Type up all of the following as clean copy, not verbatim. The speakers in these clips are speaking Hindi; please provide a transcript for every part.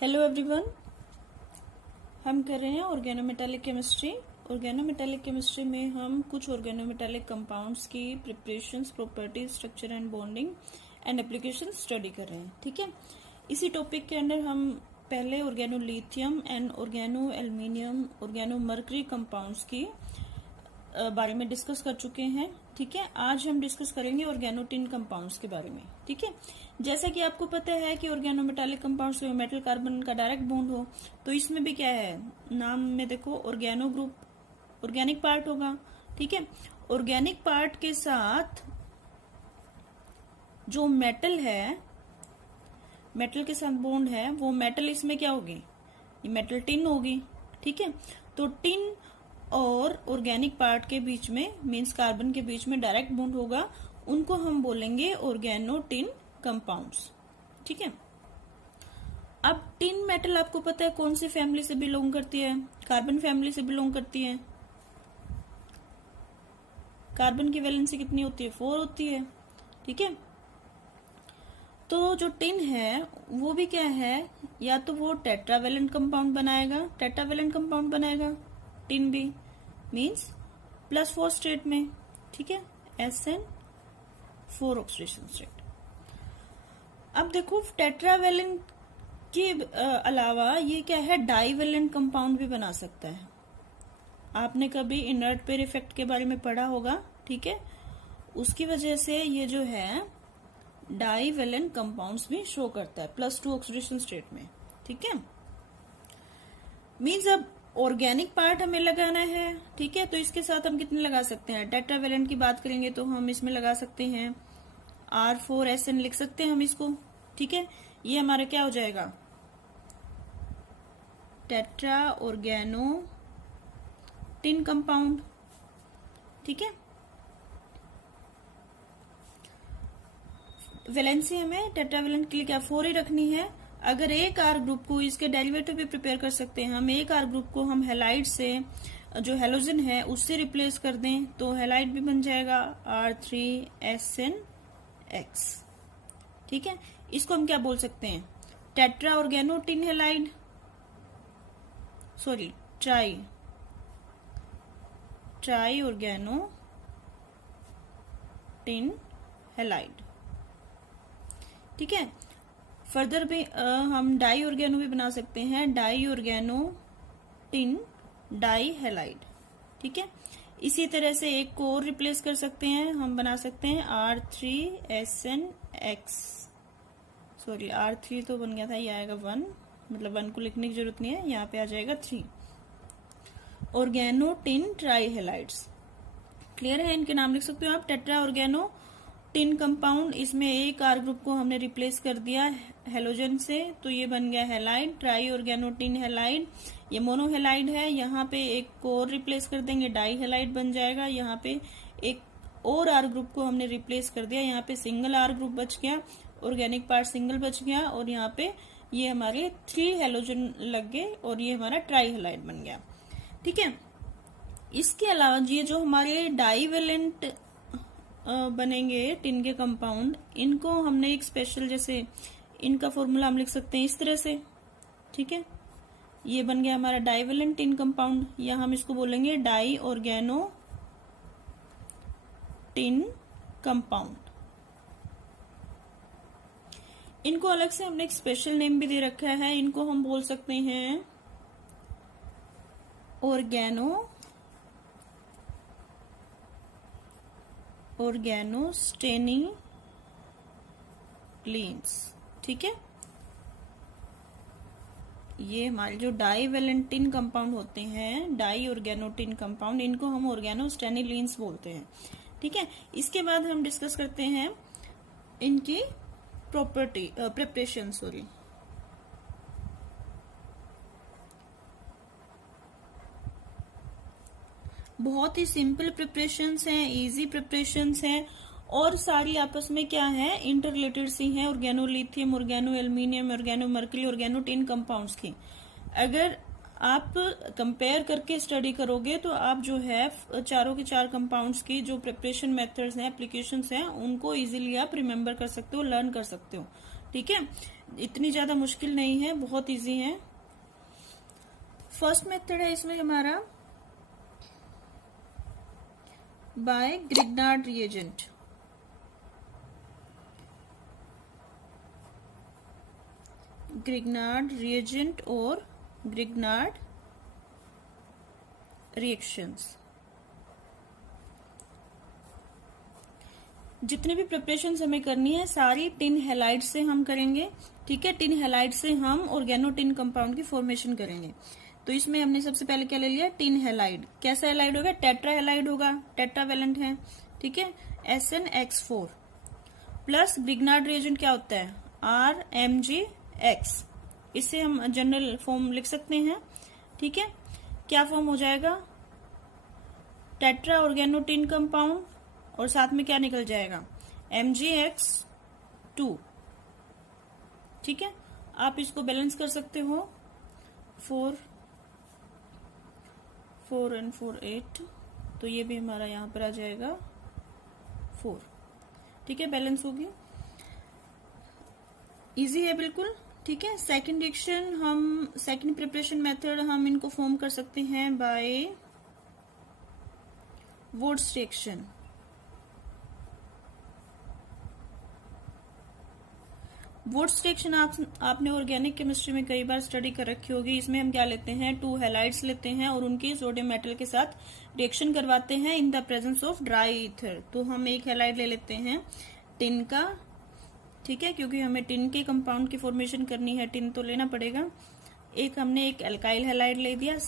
हेलो एवरीवन, हम कर रहे हैं ऑर्गेनोमेटालिक केमिस्ट्री। ऑर्गेनोमेटालिक केमिस्ट्री में हम कुछ ऑर्गेनोमेटालिक कंपाउंड्स की preparations, properties, structure and bonding and application study कर रहे हैं। ठीक है, इसी टॉपिक के अंदर हम पहले organolithium and organo aluminium, organo mercury compounds की बारे में डिस्कस कर चुके हैं। ठीक है, आज हम डिस्कस करेंगे ऑर्गेनोटिन कंपाउंड्स के बारे में। ठीक है, जैसा कि आपको पता है कि ऑर्गेनोमेटालिक कंपाउंड्स में मेटल कार्बन का डायरेक्ट बॉन्ड हो, तो इसमें भी क्या है, नाम में देखो ऑर्गेनो ग्रुप ऑर्गेनिक पार्ट होगा। ठीक है, ऑर्गेनिक पार्ट के साथ जो मेटल है, मेटल के साथ बॉन्ड है, वो मेटल इसमें क्या होगी, ये मेटल टिन होगी। ठीक है, तो टिन और ऑर्गेनिक पार्ट के बीच में, मींस कार्बन के बीच में डायरेक्ट बॉन्ड होगा, उनको हम बोलेंगे ऑर्गेनोटिन कंपाउंड्स। ठीक है, अब टिन मेटल आपको पता है कौन सी फैमिली से बिलोंग करती है, कार्बन फैमिली से बिलोंग करती है। कार्बन की वैलेंसी कितनी होती है, 4 होती है। ठीक है, तो जो टिन है वो भी क्या है, या तो वो टेट्रावेलेंट कंपाउंड बनाएगा, टेट्रावेलेंट कंपाउंड बनाएगा टिन भी, मीन्स +4 स्टेट में। ठीक है, SN4 ऑक्सीडेशन स्टेट। अब देखो टेट्रावेलेंट के अलावा ये क्या है, डाईवेलेंट कंपाउंड भी बना सकता है। आपने कभी इनर्ट पेयर इफेक्ट के बारे में पढ़ा होगा। ठीक है, उसकी वजह से ये जो है डाईवेलेंट कंपाउंड्स भी शो करता है +2 ऑक्सीडेशन स्टेट में। ठीक है, मीन्स अब ऑर्गेनिक पार्ट हमें लगाना है। ठीक है, तो इसके साथ हम कितने लगा सकते हैं, टेट्रावेलेंट की बात करेंगे तो हम इसमें लगा सकते हैं R4SN लिख सकते हैं हम इसको। ठीक है, ये हमारा क्या हो जाएगा, टेट्रा ऑर्गेनो टिन कंपाउंड। ठीक है, वैलेंसी हमें टेट्रावेलेंट के लिए क्या 4 ही रखनी है। अगर एक आर ग्रुप को, इसके डेरिवेटिव भी प्रिपेयर कर सकते हैं हम, एक आर ग्रुप को हम हैलाइड से, जो हेलोजन है उससे रिप्लेस कर दें तो हैलाइड भी बन जाएगा R3SNX। ठीक है, इसको हम क्या बोल सकते हैं, tetra organo tin halide, sorry tri organo tin halide. ठीक है, फर्दर भी हम डाई ऑर्गेनो भी बना सकते हैं, di organo tin di halide. ठीक है, इसी तरह से एक को और रिप्लेस कर सकते हैं, हम बना सकते हैं R3SNX, सॉरी R3 तो बन गया था, ये आएगा 1, मतलब 1 को लिखने की जरूरत नहीं है, यहाँ पे आ जाएगा 3 organo tin tri halides. Clear है, इनके नाम लिख सकते हो आप, टेट्रा ऑर्गेनो टिन कंपाउंड, इसमें एक आर ग्रुप को हमने रिप्लेस कर दिया हेलोजन से, तो ये बन गया halide, tri organo tin halide. ये मोनो हैलाइड है, यहाँ पे एक को और रिप्लेस कर देंगे, डाई हैलाइड बन जाएगा। यहाँ पे एक और आर ग्रुप को हमने रिप्लेस कर दिया, यहाँ पे सिंगल आर ग्रुप बच गया, ऑर्गेनिक पार्ट सिंगल बच गया, और यहाँ पे ये हमारे 3 हेलोजन लग गए और ये हमारा ट्राई हैलाइड बन गया। ठीक है, इसके अलावा ये जो हमारे डाईवेलेंट बनेंगे टिन के कंपाउंड, इनको हमने एक स्पेशल, जैसे इनका फॉर्मूला हम लिख सकते हैं इस तरह से। ठीक है, ये बन गया हमारा डाईवेलेंट टिन कंपाउंड, या हम इसको बोलेंगे डाई ऑर्गेनो टिन कंपाउंड। इनको अलग से हमने एक स्पेशल नेम भी दे रखा है, इनको हम बोल सकते हैं ऑर्गेनो स्टेनिलीन्स। ठीक है, ये हमारे जो डाईवेलेंटिन कंपाउंड होते हैं, डाई ऑर्गेनोटिन कंपाउंड, इनको हम ऑर्गेनो स्टेनिलीन्स बोलते हैं। ठीक है, इसके बाद हम डिस्कस करते हैं इनकी प्रॉपर्टी, प्रिपरेशन, सॉरी। बहुत ही सिंपल प्रिपरेशंस हैं, इजी प्रिपरेशंस हैं, और सारी आपस में क्या है, इंटर रिलेटेड सी हैं, organolithium, organo aluminium, organo mercury, organo tin compounds की। अगर आप कंपेयर करके स्टडी करोगे तो आप जो है चारों के चार कंपाउंड्स की जो प्रिपरेशन मेथड्स हैं, एप्लीकेशंस हैं, उनको इजीली आप रिमेम्बर कर सकते हो, लर्न कर सकते हो। ठीक है, इतनी ज्यादा मुश्किल नहीं है, बहुत इजी है। फर्स्ट मेथड है इसमें हमारा by Grignard reagent. Grignard reagent और ग्रिग्नार्ड रिएक्शंस। जितनी भी प्रिपरेशंस हमें करनी है सारी टिन हैलाइड से हम करेंगे। ठीक है, टिन हैलाइड से हम ऑर्गेनोटिन कंपाउंड की फॉर्मेशन करेंगे। तो इसमें हमने सबसे पहले क्या ले लिया, टिन हैलाइड। कैसा हैलाइड होगा, टेट्रा हैलाइड होगा, टेट्रावेलेंट है। ठीक है, SnX4 प्लस ग्रिग्नार्ड रिएजेंट क्या होता है, RMgX। इससे हम जनरल फॉर्म लिख सकते हैं। ठीक है, क्या फॉर्म हो जाएगा, टेट्रा ऑर्गेनोटिन कंपाउंड और साथ में क्या निकल जाएगा, MgX2। ठीक है, आप इसको बैलेंस कर सकते हो, 4 and 4 8, तो ये भी हमारा यहाँ पर आ जाएगा 4। ठीक है, बैलेंस होगी, इजी है बिल्कुल। ठीक है, सेकंड रिएक्शन हम, सेकंड प्रिपरेशन मेथड हम इनको फॉर्म कर सकते हैं by Wurtz reaction. Wurtz reaction आपने ऑर्गेनिक केमिस्ट्री में कई बार स्टडी कर रखी होगी। इसमें हम क्या लेते हैं, 2 हैलाइड्स लेते हैं और उनकी सोडियम मेटल के साथ रिएक्शन करवाते हैं in the presence of dry ether. तो हम एक हैलाइड ले लेते हैं टिन का। ठीक है, क्योंकि हमें टिन के कंपाउंड की फॉर्मेशन करनी है, टिन तो लेना पड़ेगा। हमने एक एल्काइल हैलाइड ले लिया,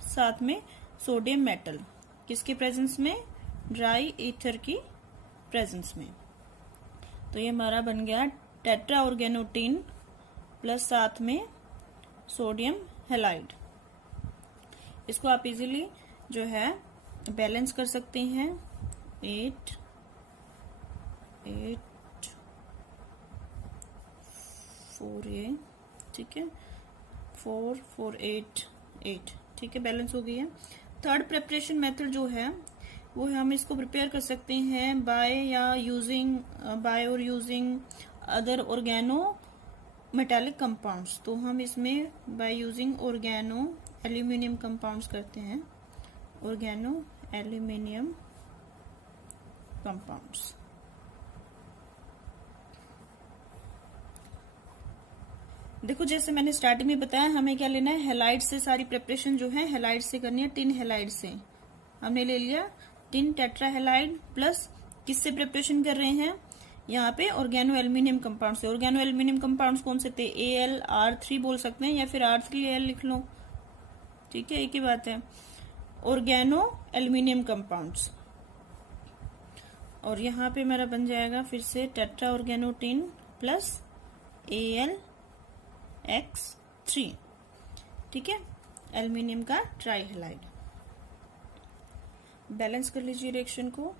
साथ में सोडियम मेटल, किसके प्रेजेंस में, ड्राई ईथर की प्रेजेंस में। तो ये हमारा बन गया टेट्रा ऑर्गेनोटिन प्लस साथ में सोडियम हैलाइड। इसको आप इजीली जो है बैलेंस कर सकते हैं, 8 4 ठीक है, 4 4 8 8। ठीक है, बैलेंस हो गई है। थर्ड प्रिपरेशन मेथड जो है वो हम इसको प्रिपेयर कर सकते हैं बाय और using other organo metallic compounds. तो हम इसमें by using organo aluminium compounds करते हैं, ऑर्गेनो एल्यूमिनियम कंपाउंड्स। देखो, जैसे मैंने स्टार्टिंग में बताया, हमें क्या लेना है, हैलाइड से सारी प्रिपरेशन जो है हैलाइड से करनी है। टिन हैलाइड से हमने ले लिया टिन टेट्रा हैलाइड प्लस किससे प्रिपरेशन कर रहे हैं, यहाँ पे ऑर्गेनो एल्यूमिनियम कंपाउंड से। ऑर्गेनो एल्यूमिनियम कंपाउंड्स कौन से थे, AlR3 बोल सकते हैं या फिर R3Al लिख लो। ठीक है, एक ही बात है, ऑर्गेनो एल्यूमिनियम कंपाउंड्स। और यहाँ पे मेरा बन जाएगा फिर से टेट्रा ऑर्गेनोटिन प्लस AlX3। ठीक है, एल्यूमिनियम का ट्राई हैलाइड। बैलेंस कर लीजिए रिएक्शन को।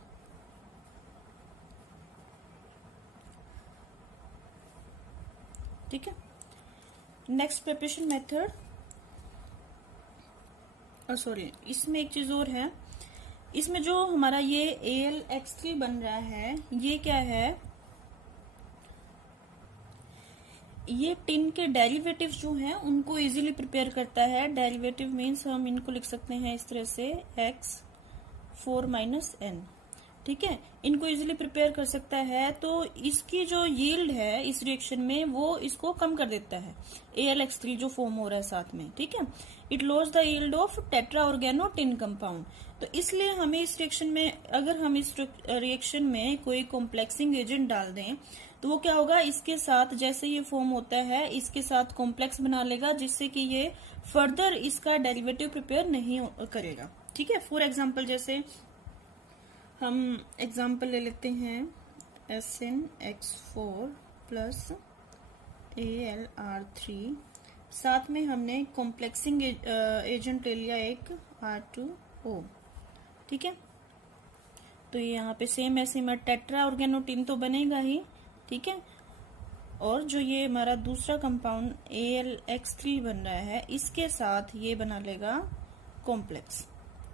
ठीक है, नेक्स्ट प्रिपरेशन मेथड, सॉरी इसमें एक चीज और है। इसमें जो हमारा ये AlX3 बन रहा है, ये क्या है, ये टिन के डेरिवेटिव जो हैं उनको इजीली प्रिपेयर करता है। डेरिवेटिव मीन्स हम इनको लिख सकते हैं इस तरह से, X4 - N। ठीक है, इनको इजीली प्रिपेयर कर सकता है। तो इसकी जो यील्ड है इस रिएक्शन में वो इसको कम कर देता है, AlX3 जो फॉर्म हो रहा है साथ में। ठीक है, it loss the yield of tetra organo tin compound. तो इसलिए हमें इस रिएक्शन में, अगर हम इस रिएक्शन में कोई कॉम्प्लेक्सिंग एजेंट डाल दें तो वो क्या होगा, इसके साथ जैसे ये फॉर्म होता है इसके साथ कॉम्प्लेक्स बना लेगा, जिससे कि ये फर्दर इसका डेरिवेटिव प्रिपेयर नहीं करेगा। ठीक है, फॉर एग्जाम्पल जैसे हम एग्जाम्पल ले लेते हैं SnX4 प्लस AlR3, साथ में हमने कॉम्प्लेक्सिंग एजेंट ले लिया एक R2O। ठीक है, तो ये यहाँ पे सेम ऐसे में टेट्रा ऑर्गेनोटिन तो बनेगा ही। ठीक है, और जो ये हमारा दूसरा कंपाउंड AlX3 बन रहा है इसके साथ ये बना लेगा कॉम्प्लेक्स।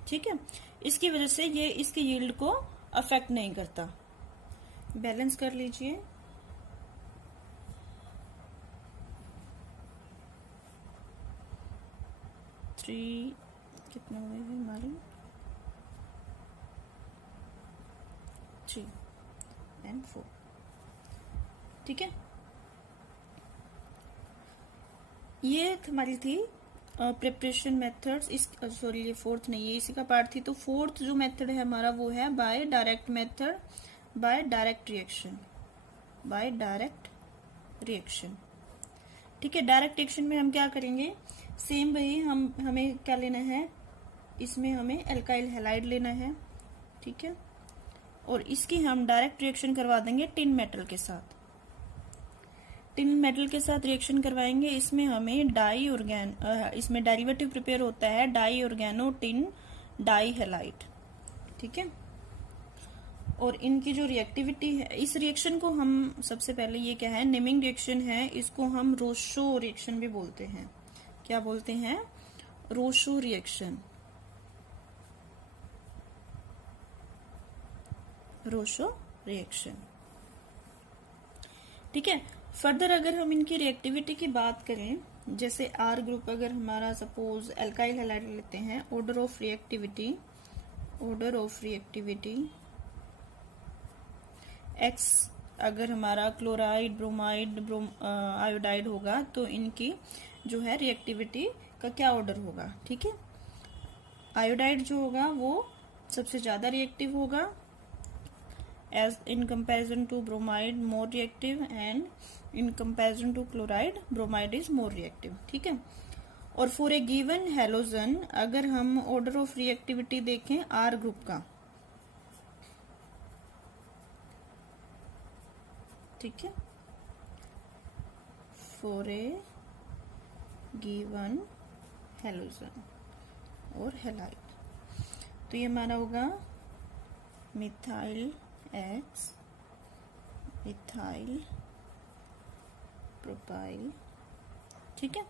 ठीक है, इसकी वजह से ये इसकी यील्ड को अफेक्ट नहीं करता। बैलेंस कर लीजिए। केमिस्ट्री कितने हुए हैं हमारे 3 and 4। ठीक है, ये हमारी थी प्रिपरेशन मेथड्स। इस सॉरी ये फोर्थ नहीं, ये इसी का पार्ट थी। तो फोर्थ जो मेथड है हमारा वो है by direct method, by direct reaction, by direct reaction. ठीक है, डायरेक्ट रिएक्शन में हम क्या करेंगे, सेम वही हमें क्या लेना है, इसमें हमें एल्काइल हैलाइड लेना है। ठीक है, और इसकी हम डायरेक्ट रिएक्शन करवा देंगे टिन मेटल के साथ। टिन मेटल के साथ रिएक्शन करवाएंगे। इसमें हमें इसमें डेरिवेटिव प्रिपेयर होता है di organo tin di halide. ठीक है, और इनकी जो रिएक्टिविटी है, इस रिएक्शन को हम सबसे पहले ये क्या है, नेमिंग रिएक्शन है, इसको हम रोशो रिएक्शन भी बोलते हैं। क्या बोलते हैं, रोशो रिएक्शन, रोशो रिएक्शन। ठीक है, फर्दर अगर हम इनकी रिएक्टिविटी की बात करें, जैसे आर ग्रुप अगर हमारा सपोज एल्काइल हैलाइड लेते हैं, order of reactivity, order of reactivity x, अगर हमारा क्लोराइड ब्रोमाइड आयोडाइड होगा तो इनकी जो है रिएक्टिविटी का क्या ऑर्डर होगा। ठीक है, आयोडाइड जो होगा वो सबसे ज्यादा रिएक्टिव होगा, as in comparison to bromide more reactive, and in comparison to chloride bromide is more reactive। ठीक है, और for a given halogen अगर हम order of reactivity देखें R ग्रुप का, ठीक है, for a given halogen और हैलाइड, तो ये हमारा होगा मिथाइल X, मिथाइल प्रोपाइल। ठीक है,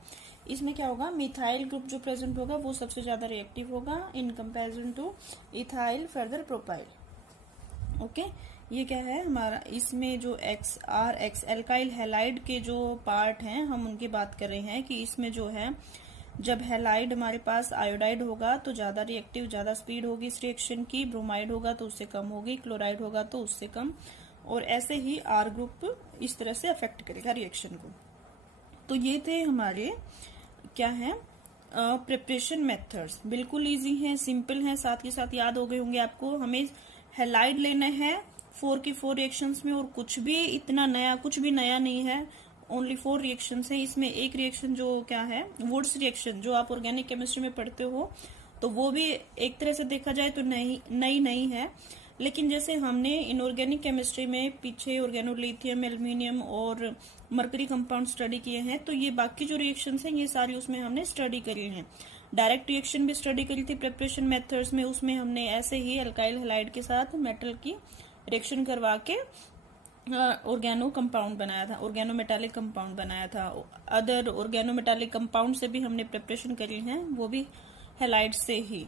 इसमें क्या होगा, मिथाइल ग्रुप जो प्रेजेंट होगा वो सबसे ज्यादा रिएक्टिव होगा in comparison two ethyl further propyl. Okay, ये क्या है हमारा, इसमें जो एक्स एल्काइल हैलाइड के जो पार्ट हैं हम उनकी बात कर रहे हैं कि इसमें जो है जब हैलाइड हमारे पास आयोडाइड होगा तो ज्यादा रिएक्टिव, ज्यादा स्पीड होगी इस रिएक्शन की, ब्रोमाइड होगा तो उससे कम होगी, क्लोराइड होगा तो उससे कम, और ऐसे ही आर ग्रुप इस तरह से अफेक्ट करेगा रिएक्शन को। तो ये थे हमारे क्या है प्रिपरेशन मेथड्स, बिल्कुल इजी हैं, सिंपल हैं, साथ के साथ याद हो गए होंगे आपको। हमें हैलाइड लेना है 4 की 4 रिएक्शंस में, और कुछ भी इतना नया, कुछ भी नया नहीं है, ओनली 4 रिएक्शन है। इसमें एक रिएक्शन जो क्या है वुड्स रिएक्शन, जो आप ऑर्गेनिक केमिस्ट्री में पढ़ते हो, तो वो भी एक तरह से देखा जाए तो नई नहीं है, लेकिन जैसे हमने इनऑर्गेनिक केमिस्ट्री में पीछे ऑर्गेनोलिथियम, एल्यूमिनियम और मरकरी कंपाउंड स्टडी किए हैं, तो ये बाकी जो रिएक्शंस हैं ये सारी उसमें हमने स्टडी करी हैं। डायरेक्ट रिएक्शन भी स्टडी करी थी प्रिपरेशन मेथड्स में, उसमें हमने ऐसे ही एल्काइल हैलाइड के साथ मेटल की रिएक्शन करवा के ऑर्गेनो कंपाउंड बनाया था, ऑर्गेनो मेटालिक कंपाउंड बनाया था। अदर ऑर्गेनो मेटालिक कंपाउंड से भी हमने प्रिपरेशन करी है, वो भी हैलाइड से ही।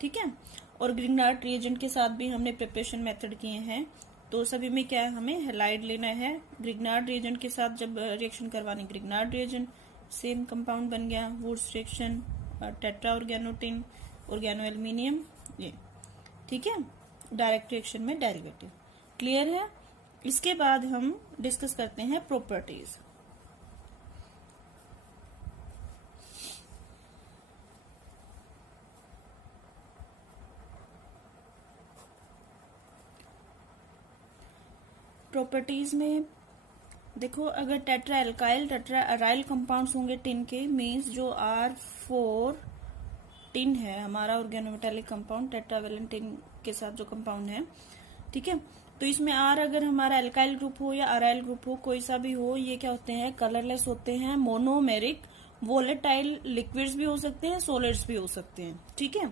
ठीक है, और ग्रिग्नार्ड रिएजेंट के साथ भी हमने प्रिपरेशन मेथड किए हैं। तो सभी में क्या है, हमें हैलाइड लेना है, ग्रिग्नार्ड रिएजेंट के साथ जब रिएक्शन करवानी, ग्रिग्नार्ड रिएजेंट सेम कंपाउंड बन गया, Wurtz reaction, tetra organotin, organo aluminium, ये। ठीक है, डायरेक्ट रिएक्शन में डेरिवेटिव क्लियर है। इसके बाद हम डिस्कस करते हैं प्रॉपर्टीज। प्रॉपर्टीज में देखो, अगर tetra alkyl, tetra aryl compounds होंगे टिन के, मींस जो R4 टिन है हमारा ऑर्गेनोमेटालिक कंपाउंड, टेट्रावेलेंट टिन के साथ जो कंपाउंड है, ठीक है, तो इसमें R अगर हमारा एल्काइल ग्रुप हो या अराइल ग्रुप हो, कोई सा भी हो, ये क्या होते हैं, कलरलेस होते हैं, मोनोमेरिक, वोलेटाइल लिक्विड्स भी हो सकते हैं, सॉलिड्स भी हो सकते हैं। ठीक है,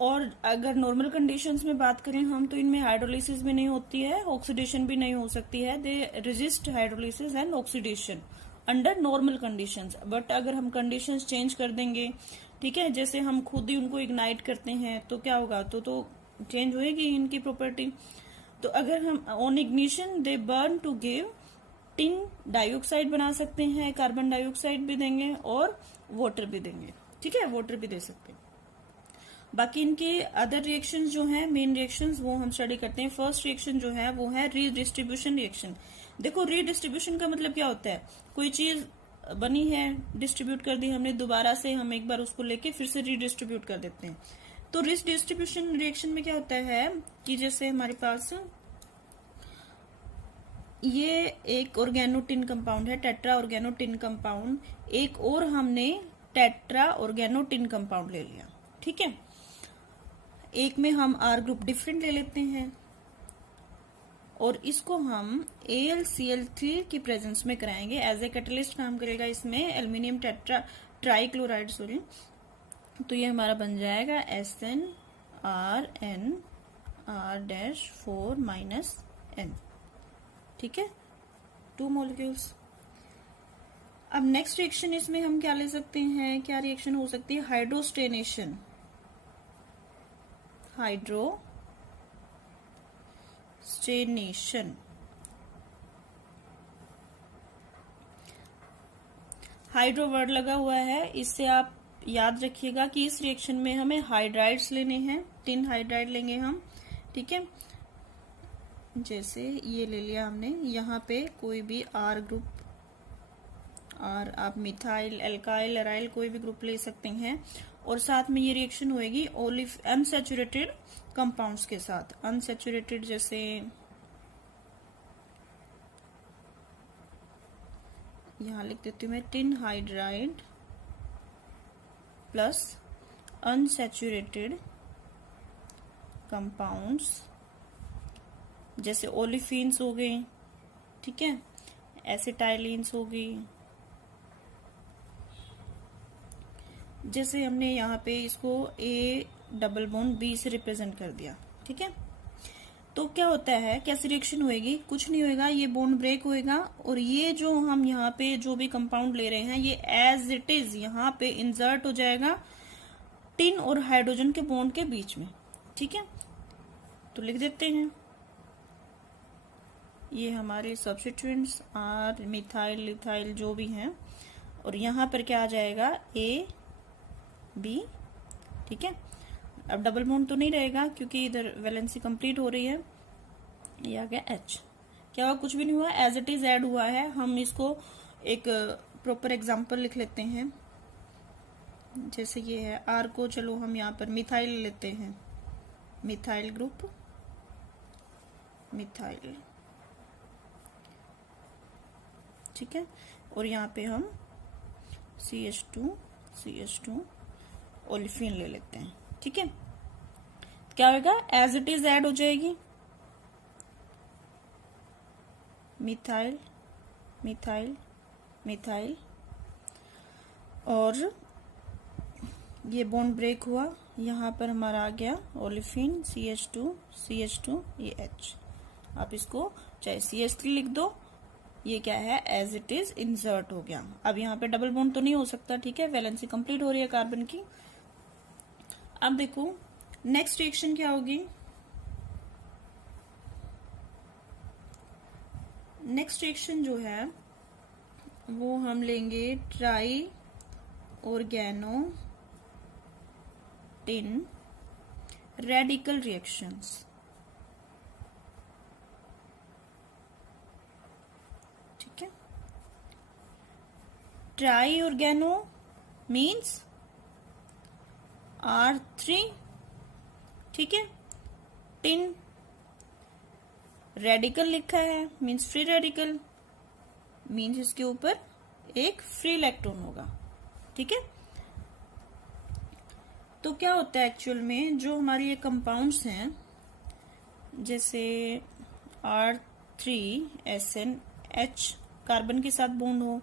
और अगर नॉर्मल कंडीशंस में बात करें हम, तो इनमें हाइड्रोलिसिस भी नहीं होती है, ऑक्सीडेशन भी नहीं हो सकती है, दे resist hydrolysis and oxidation under normal conditions. But अगर हम कंडीशंस चेंज कर देंगे, ठीक है, जैसे हम खुद ही उनको इग्नाइट करते हैं, तो क्या होगा, तो चेंज होएगी इनकी प्रॉपर्टी। तो अगर हम on ignition they burn to give tin dioxide बना सकते हैं, कार्बन डाइऑक्साइड भी देंगे और वाटर भी देंगे। ठीक है, वाटर भी दे सकते हैं। बाकी इनके अदर रिएक्शंस जो हैं, मेन रिएक्शंस, वो हम स्टडी करते हैं। फर्स्ट रिएक्शन जो है वो है रीडिस्ट्रीब्यूशन रिएक्शन। देखो रीडिस्ट्रीब्यूशन का मतलब क्या होता है, कोई चीज बनी है, डिस्ट्रीब्यूट कर दी हमने, दोबारा से हम एक बार उसको लेके फिर से रीडिस्ट्रीब्यूट कर देते हैं। तो रीडिस्ट्रीब्यूशन रिएक्शन में क्या होता है कि जैसे हमारे पास ये एक ऑर्गेनोटिन कंपाउंड है, टेट्रा ऑर्गेनोटिन कंपाउंड, एक और हमने टेट्रा ऑर्गेनोटिन कंपाउंड ले लिया, ठीक है। एक में हम आर ग्रुप डिफरेंट ले लेते हैं और इसको हम AlCl3 की प्रेजेंस में कराएंगे, एज ए कैटलिस्ट काम करेगा इसमें एल्यूमिनियम टेट्रा ट्राइक्लोराइड, सॉरी। तो ये हमारा बन जाएगा SnRnR-4 ठीक है, 2 मॉलिक्यूल्स। अब नेक्स्ट रिएक्शन इसमें हम क्या ले सकते हैं, क्या रिएक्शन हो सकती है, हाइड्रोस्टेनेशन, हाइड्रोस्टेनेशन। हाइड्रो वर्ड लगा हुआ है, इससे आप याद रखिएगा कि इस रिएक्शन में हमें हाइड्राइड्स लेने हैं, 3 हाइड्राइड लेंगे हम, ठीक है। जैसे ये ले लिया हमने, यहाँ पे कोई भी आर ग्रुप, और आप मिथाइल, एल्काइल, एराइल कोई भी ग्रुप ले सकते हैं। और साथ में ये रिएक्शन होएगी अनसैचुरेटेड कंपाउंड्स के साथ। अनसैचुरेटेड जैसे यहाँ लिख देती हूँ मैं, tin hydride plus unsaturated compounds जैसे ओलिफिन्स हो गए, ठीक है, एसिटाइलिन्स हो गई। जैसे हमने यहाँ पे इसको A डबल बॉन्ड B से रिप्रेजेंट कर दिया, ठीक है। तो क्या होता है, कैसी रिएक्शन होएगी, कुछ नहीं होएगा, ये बॉन्ड ब्रेक होएगा और ये जो हम यहाँ पे जो भी कंपाउंड ले रहे हैं ये एज इट इज यहाँ पे इंसर्ट हो जाएगा टिन और हाइड्रोजन के बॉन्ड के बीच में, ठीक है। तो लिख देते हैं, ये हमारे सब्स्टिट्यूएंट्स आर, मिथाइल, लिथाइल जो भी हैं, और यहाँ पर क्या आ जाएगा A B, ठीक है। अब डबल बॉन्ड तो नहीं रहेगा क्योंकि इधर वैलेंसी कंप्लीट हो रही है, ये आ गया H। क्या हुआ, कुछ भी नहीं हुआ, एज इट इज ऐड हुआ है। हम इसको एक प्रॉपर एग्जांपल लिख लेते हैं, जैसे ये है R को, चलो हम यहाँ पर मिथाइल लेते हैं, मिथाइल ग्रुप, मिथाइल, ठीक है। और यहाँ पे हम CH2 ओलिफिन ले लेते हैं, ठीक है। क्या होगा, एज इट इज ऐड हो जाएगी, मिथाइल, मिथाइल, मिथाइल, और ये बॉन्ड ब्रेक हुआ, यहाँ पर हमारा आ गया ओलिफिन, CH2 ये H। आप इसको चाहे CH3 लिख दो, ये क्या है, एज इट इज इंसर्ट हो गया। अब यहाँ पे डबल बॉन्ड तो नहीं हो सकता, ठीक है, वैलेंसी कंप्लीट हो रही है कार्बन की। अब देखो नेक्स्ट रिएक्शन क्या होगी, नेक्स्ट रिएक्शन जो है वो हम लेंगे tri organo tin radical reactions, ठीक है। ट्राई ऑर्गेनो मीन्स R3, ठीक है। टिन रेडिकल लिखा है, मीन्स फ्री रेडिकल, मीन्स इसके ऊपर एक फ्री इलेक्ट्रॉन होगा, ठीक है। तो क्या होता है एक्चुअल में, जो हमारे ये कंपाउंड्स हैं, जैसे R3SnH कार्बन के साथ बॉन्ड हो,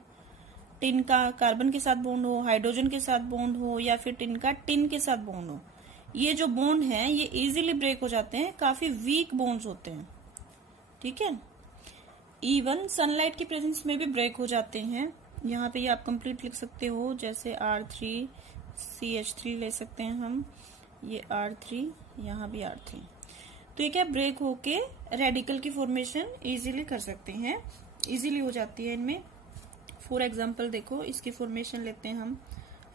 टिन का कार्बन के साथ बॉन्ड हो, हाइड्रोजन के साथ बॉन्ड हो, या फिर टिन का टिन के साथ बॉन्ड हो, ये जो बॉन्ड है ये इजीली ब्रेक हो जाते हैं, काफी वीक बॉन्ड्स होते हैं, ठीक है। इवन सनलाइट की प्रेजेंस में भी ब्रेक हो जाते हैं। यहाँ पे ये आप कंप्लीट लिख सकते हो, जैसे R3CH3 ले सकते हैं हम, ये R3, यहाँ भी R3। तो ये क्या ब्रेक होके रेडिकल की फॉर्मेशन इजीली कर सकते हैं, इजीली हो जाती है इनमें। फॉर एग्जाम्पल देखो, इसकी फॉर्मेशन लेते हैं हम,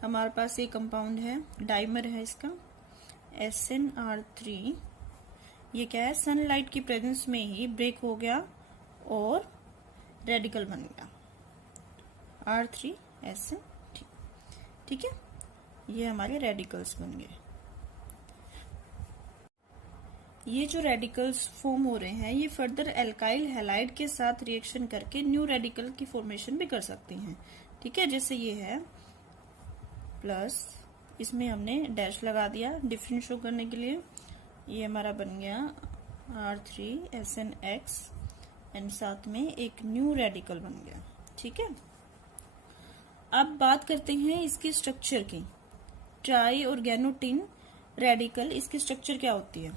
हमारे पास ये कंपाउंड है, डाइमर है इसका SnR3। ये क्या है, सनलाइट की प्रेजेंस में ही ब्रेक हो गया और रेडिकल बन गया R3SN3। ठीक है, ये हमारे रेडिकल्स बन गए। ये जो रेडिकल्स फॉर्म हो रहे हैं ये फर्दर एल्काइल हैलाइड के साथ रिएक्शन करके न्यू रेडिकल की फॉर्मेशन भी कर सकती हैं। ठीक है, जैसे ये है प्लस, इसमें हमने डैश लगा दिया डिफरेंस शो करने के लिए। ये हमारा बन गया R3SNX एंड साथ में एक न्यू रेडिकल बन गया। ठीक है, अब बात करते हैं इसकी स्ट्रक्चर की। ट्राई ऑर्गेनोटिन रेडिकल, इसकी स्ट्रक्चर क्या होती है?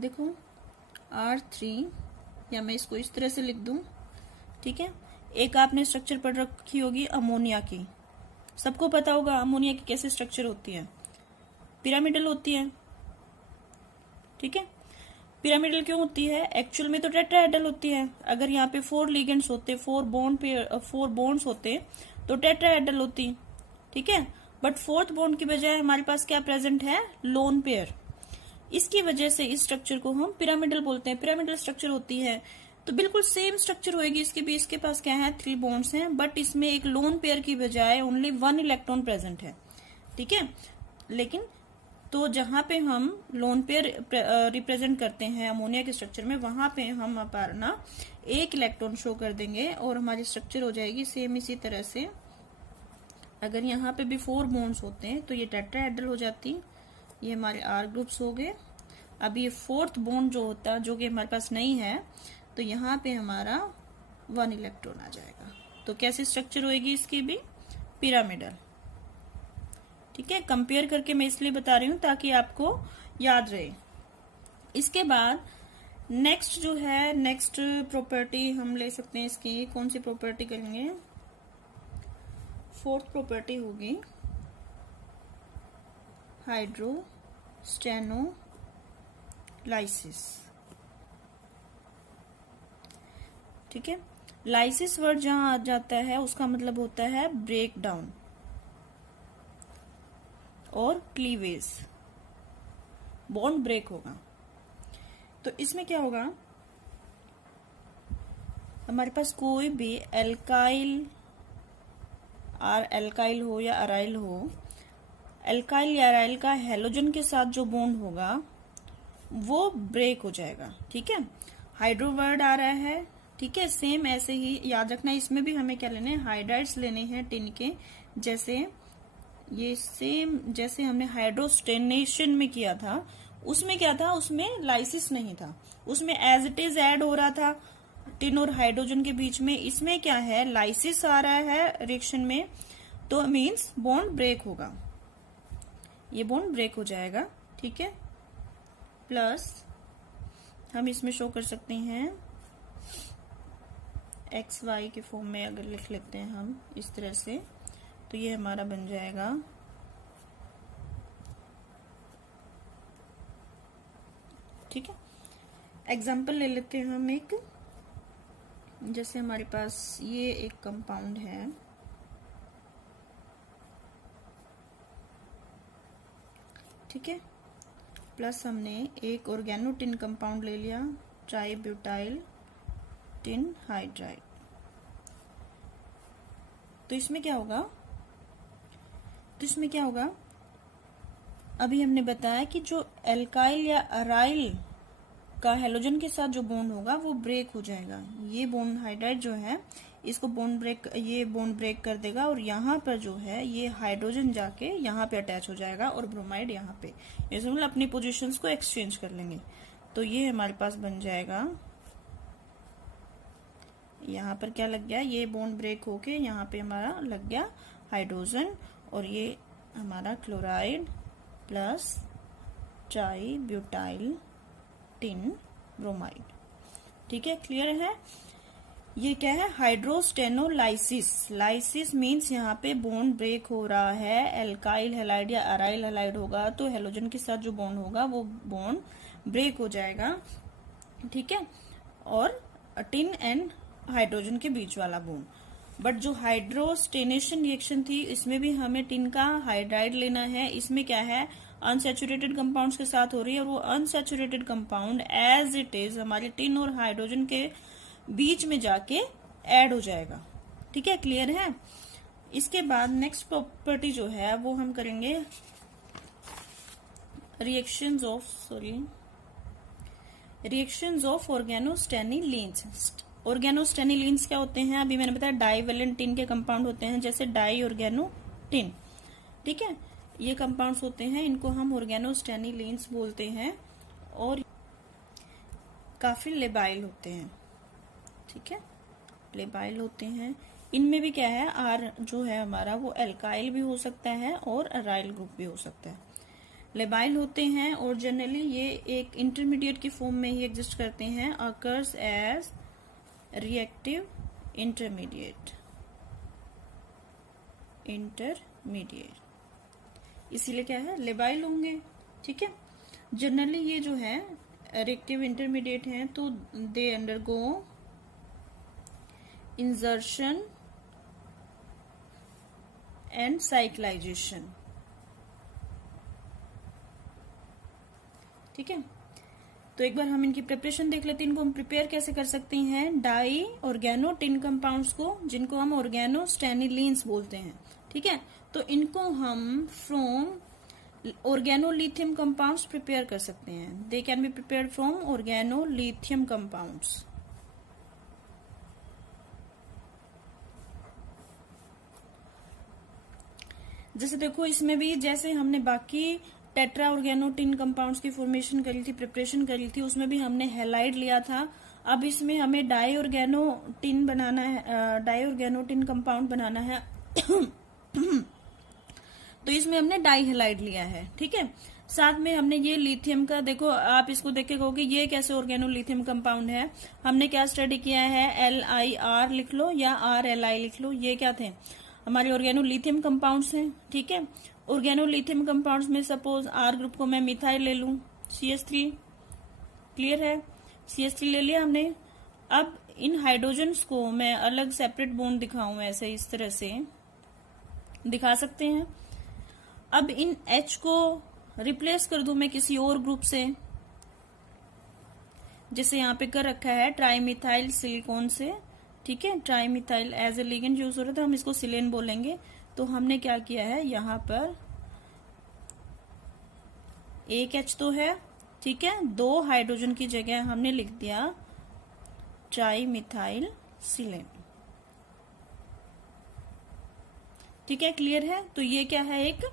देखो R3, या मैं इसको इस तरह से लिख दूं। ठीक है, एक आपने स्ट्रक्चर पढ़ रखी होगी अमोनिया की, सबको पता होगा अमोनिया की कैसे स्ट्रक्चर होती है, पिरामिडल होती है। ठीक है, पिरामिडल क्यों होती है? एक्चुअल में तो टेट्राहेड्रल होती है। अगर यहाँ पे 4 लिगेंड्स होते, 4 बॉन्ड्स होते तो टेट्राहेड्रल होती। ठीक है, बट 4th बॉन्ड की बजाय हमारे पास क्या प्रेजेंट है? Lone pair. इसकी वजह से इस स्ट्रक्चर को हम पिरामिडल बोलते हैं, पिरामिडल स्ट्रक्चर होती है। तो बिल्कुल सेम स्ट्रक्चर होगी इसके भी, इसके पास क्या है? 3 बॉन्ड्स हैं, बट इसमें एक लोन पेयर की बजाय ओनली 1 इलेक्ट्रॉन प्रेजेंट है। ठीक है, लेकिन तो जहां पे हम लोन पेयर रिप्रेजेंट करते हैं अमोनिया के स्ट्रक्चर में, वहां पे हम अपना 1 इलेक्ट्रॉन शो कर देंगे और हमारी स्ट्रक्चर हो जाएगी सेम इसी तरह से। अगर यहाँ पे भी 4 बॉन्ड्स होते हैं तो ये टेट्राहेड्रल हो जाती। ये हमारे R ग्रुप्स हो गए। अब ये 4th बॉन्ड जो होता है, जो कि हमारे पास नहीं है, तो यहाँ पे हमारा 1 इलेक्ट्रॉन आ जाएगा। तो कैसी स्ट्रक्चर होएगी इसकी भी? पिरामिडल। ठीक है, कंपेयर करके मैं इसलिए बता रही हूं ताकि आपको याद रहे। इसके बाद नेक्स्ट जो है, नेक्स्ट प्रॉपर्टी हम ले सकते हैं इसकी। कौन सी प्रॉपर्टी करेंगे? 4th प्रॉपर्टी होगी हाइड्रोस्टेनोलाइसिस। ठीक है, लाइसिस वर्ड जहां आ जाता है उसका मतलब होता है ब्रेक डाउन और क्लीवेज, बॉन्ड ब्रेक होगा। तो इसमें क्या होगा? हमारे पास कोई भी एल्काइल हो या अराइल हो, एल्काइल या अराइल का हेलोजन के साथ जो बॉन्ड होगा वो ब्रेक हो जाएगा। ठीक है, हाइड्रो वर्ड आ रहा है। ठीक है, सेम ऐसे ही याद रखना। इसमें भी हमें क्या लेने हैं? हाइड्राइड्स लेने हैं टिन के। जैसे ये सेम जैसे हमने हाइड्रोस्टेनेशन में किया था, उसमें क्या था? उसमें लाइसिस नहीं था, उसमें एज इट इज ऐड हो रहा था टिन और हाइड्रोजन के बीच में। इसमें क्या है? लाइसिस आ रहा है रिएक्शन में, तो मीन्स बॉन्ड ब्रेक होगा, ये बॉन्ड ब्रेक हो जाएगा। ठीक है, प्लस हम इसमें शो कर सकते हैं XY के फॉर्म में। अगर लिख लेते हैं हम इस तरह से, तो ये हमारा बन जाएगा ठीक है। एग्जाम्पल ले लेते हैं हम एक। जैसे हमारे पास ये एक कंपाउंड है, ठीक है, प्लस हमने एक ऑर्गेनोटिन कंपाउंड ले लिया, ट्राईब्यूटाइल टिन हाइड्राइड। तो इसमें क्या होगा? अभी हमने बताया कि जो एल्काइल या अराइल का हेलोजन के साथ जो बॉन्ड होगा वो ब्रेक हो जाएगा। ये बॉन्ड हाइड्राइड जो है इसको ये बॉन्ड ब्रेक कर देगा और यहाँ पर जो है ये हाइड्रोजन जाके यहाँ पे अटैच हो जाएगा और ब्रोमाइड यहाँ पे, ये मतलब अपनी पोजीशंस को एक्सचेंज कर लेंगे। तो ये हमारे पास बन जाएगा, यहाँ पर क्या लग गया? ये बॉन्ड ब्रेक होके यहाँ पे हमारा लग गया हाइड्रोजन और ये हमारा क्लोराइड प्लस ट्राईब्यूटाइल टिन ब्रोमाइड। ठीक है, क्लियर है? ये क्या है? हाइड्रोस्टेनोलाइसिस। लाइसिस मीन्स यहाँ पे बॉन्ड ब्रेक हो रहा है, एल्काइल हैलाइड या अराइल हैलाइड होगा तो हेलोजन के साथ जो बॉन्ड होगा वो बॉन्ड ब्रेक हो जाएगा। ठीक है, और टिन एंड हाइड्रोजन के बीच वाला बॉन्ड बट जो हाइड्रोस्टेनेशन रिएक्शन थी इसमें भी हमें टिन का हाइड्राइड लेना है। इसमें क्या है, अनसैचुरेटेड कंपाउंड्स के साथ हो रही है और वो unsaturated compound as it is हमारे टिन और हाइड्रोजन के बीच में जाके ऐड हो जाएगा। ठीक है, क्लियर है। इसके बाद नेक्स्ट प्रॉपर्टी जो है वो हम करेंगे रिएक्शंस ऑफ ऑर्गेनोस्टेनिलीन्स। ऑर्गेनोस्टेनिलीन्स क्या होते हैं, अभी मैंने बताया डाईवेलेंट टिन के कंपाउंड होते हैं, जैसे डाई ऑर्गेनो टिन। ठीक है, ये कंपाउंड्स होते हैं, इनको हम ऑर्गेनोस्टेनिलीन्स बोलते हैं और काफी लेबाइल होते हैं। ठीक है, लेबाइल होते हैं। इनमें भी क्या है, आर जो है हमारा वो एल्काइल भी हो सकता है और अराइल ग्रुप भी हो सकता है। लेबाइल होते हैं और जनरली ये एक इंटरमीडिएट की फॉर्म में ही एग्जिस्ट करते हैं, अकर्स एज रिएक्टिव इंटरमीडिएट। इसीलिए क्या है, लेबाइल होंगे। ठीक है, जनरली ये जो है रिएक्टिव इंटरमीडिएट हैं तो दे अंडरगो इंजर्शन एंड साइक्लाइजेशन। ठीक है, तो एक बार हम इनकी प्रिपरेशन देख लेते हैं। इनको हम प्रिपेयर कैसे कर सकते हैं, डाई ऑर्गेनो टिन कंपाउंड्स को, जिनको हम ऑर्गेनोस्टेनिलीन्स बोलते हैं। ठीक है, तो इनको हम फ्रॉम ऑर्गेनोलिथियम कंपाउंड्स प्रिपेयर कर सकते हैं। They can be prepared from organolithium compounds. जैसे देखो इसमें भी जैसे हमने बाकी टेट्रा ऑर्गेनो टिन कंपाउंड्स की फॉर्मेशन करी थी, प्रिपरेशन करी थी, उसमें भी हमने हैलाइड लिया था। अब इसमें हमें डाई ऑर्गेनो टिन बनाना है, डाई ऑर्गेनो टिन कंपाउंड बनाना है तो इसमें हमने डाई हैलाइड लिया है। ठीक है, साथ में हमने ये लिथियम का, देखो आप इसको देख के कहोगे ये कैसे ऑर्गेनो लिथियम कंपाउंड है। हमने क्या स्टडी किया है, LIR लिख लो या RLI लिख लो, ये क्या थे, हमारे ऑर्गेनो लिथियम कंपाउंड्स हैं। ठीक है, ऑर्गेनो लिथियम कंपाउंड्स में सपोज R ग्रुप को मैं मिथाइल ले लूं, CH3, क्लियर है, CH3 ले लिया हमने। अब इन हाइड्रोजन्स को मैं अलग सेपरेट बॉन्ड दिखाऊं, ऐसे इस तरह से दिखा सकते हैं। अब इन H को रिप्लेस कर दूं मैं किसी और ग्रुप से, जैसे यहाँ पे कर रखा है ट्राईमिथाइल सिलिकॉन से। ठीक है, trimethyl as a ligand use हो रहा था, हम इसको सिलेन बोलेंगे। तो हमने क्या किया है, यहाँ पर एक H तो है, ठीक है, 2 हाइड्रोजन की जगह हमने लिख दिया ट्राईमिथाइल सिलेन। ठीक है, क्लियर है। तो ये क्या है, एक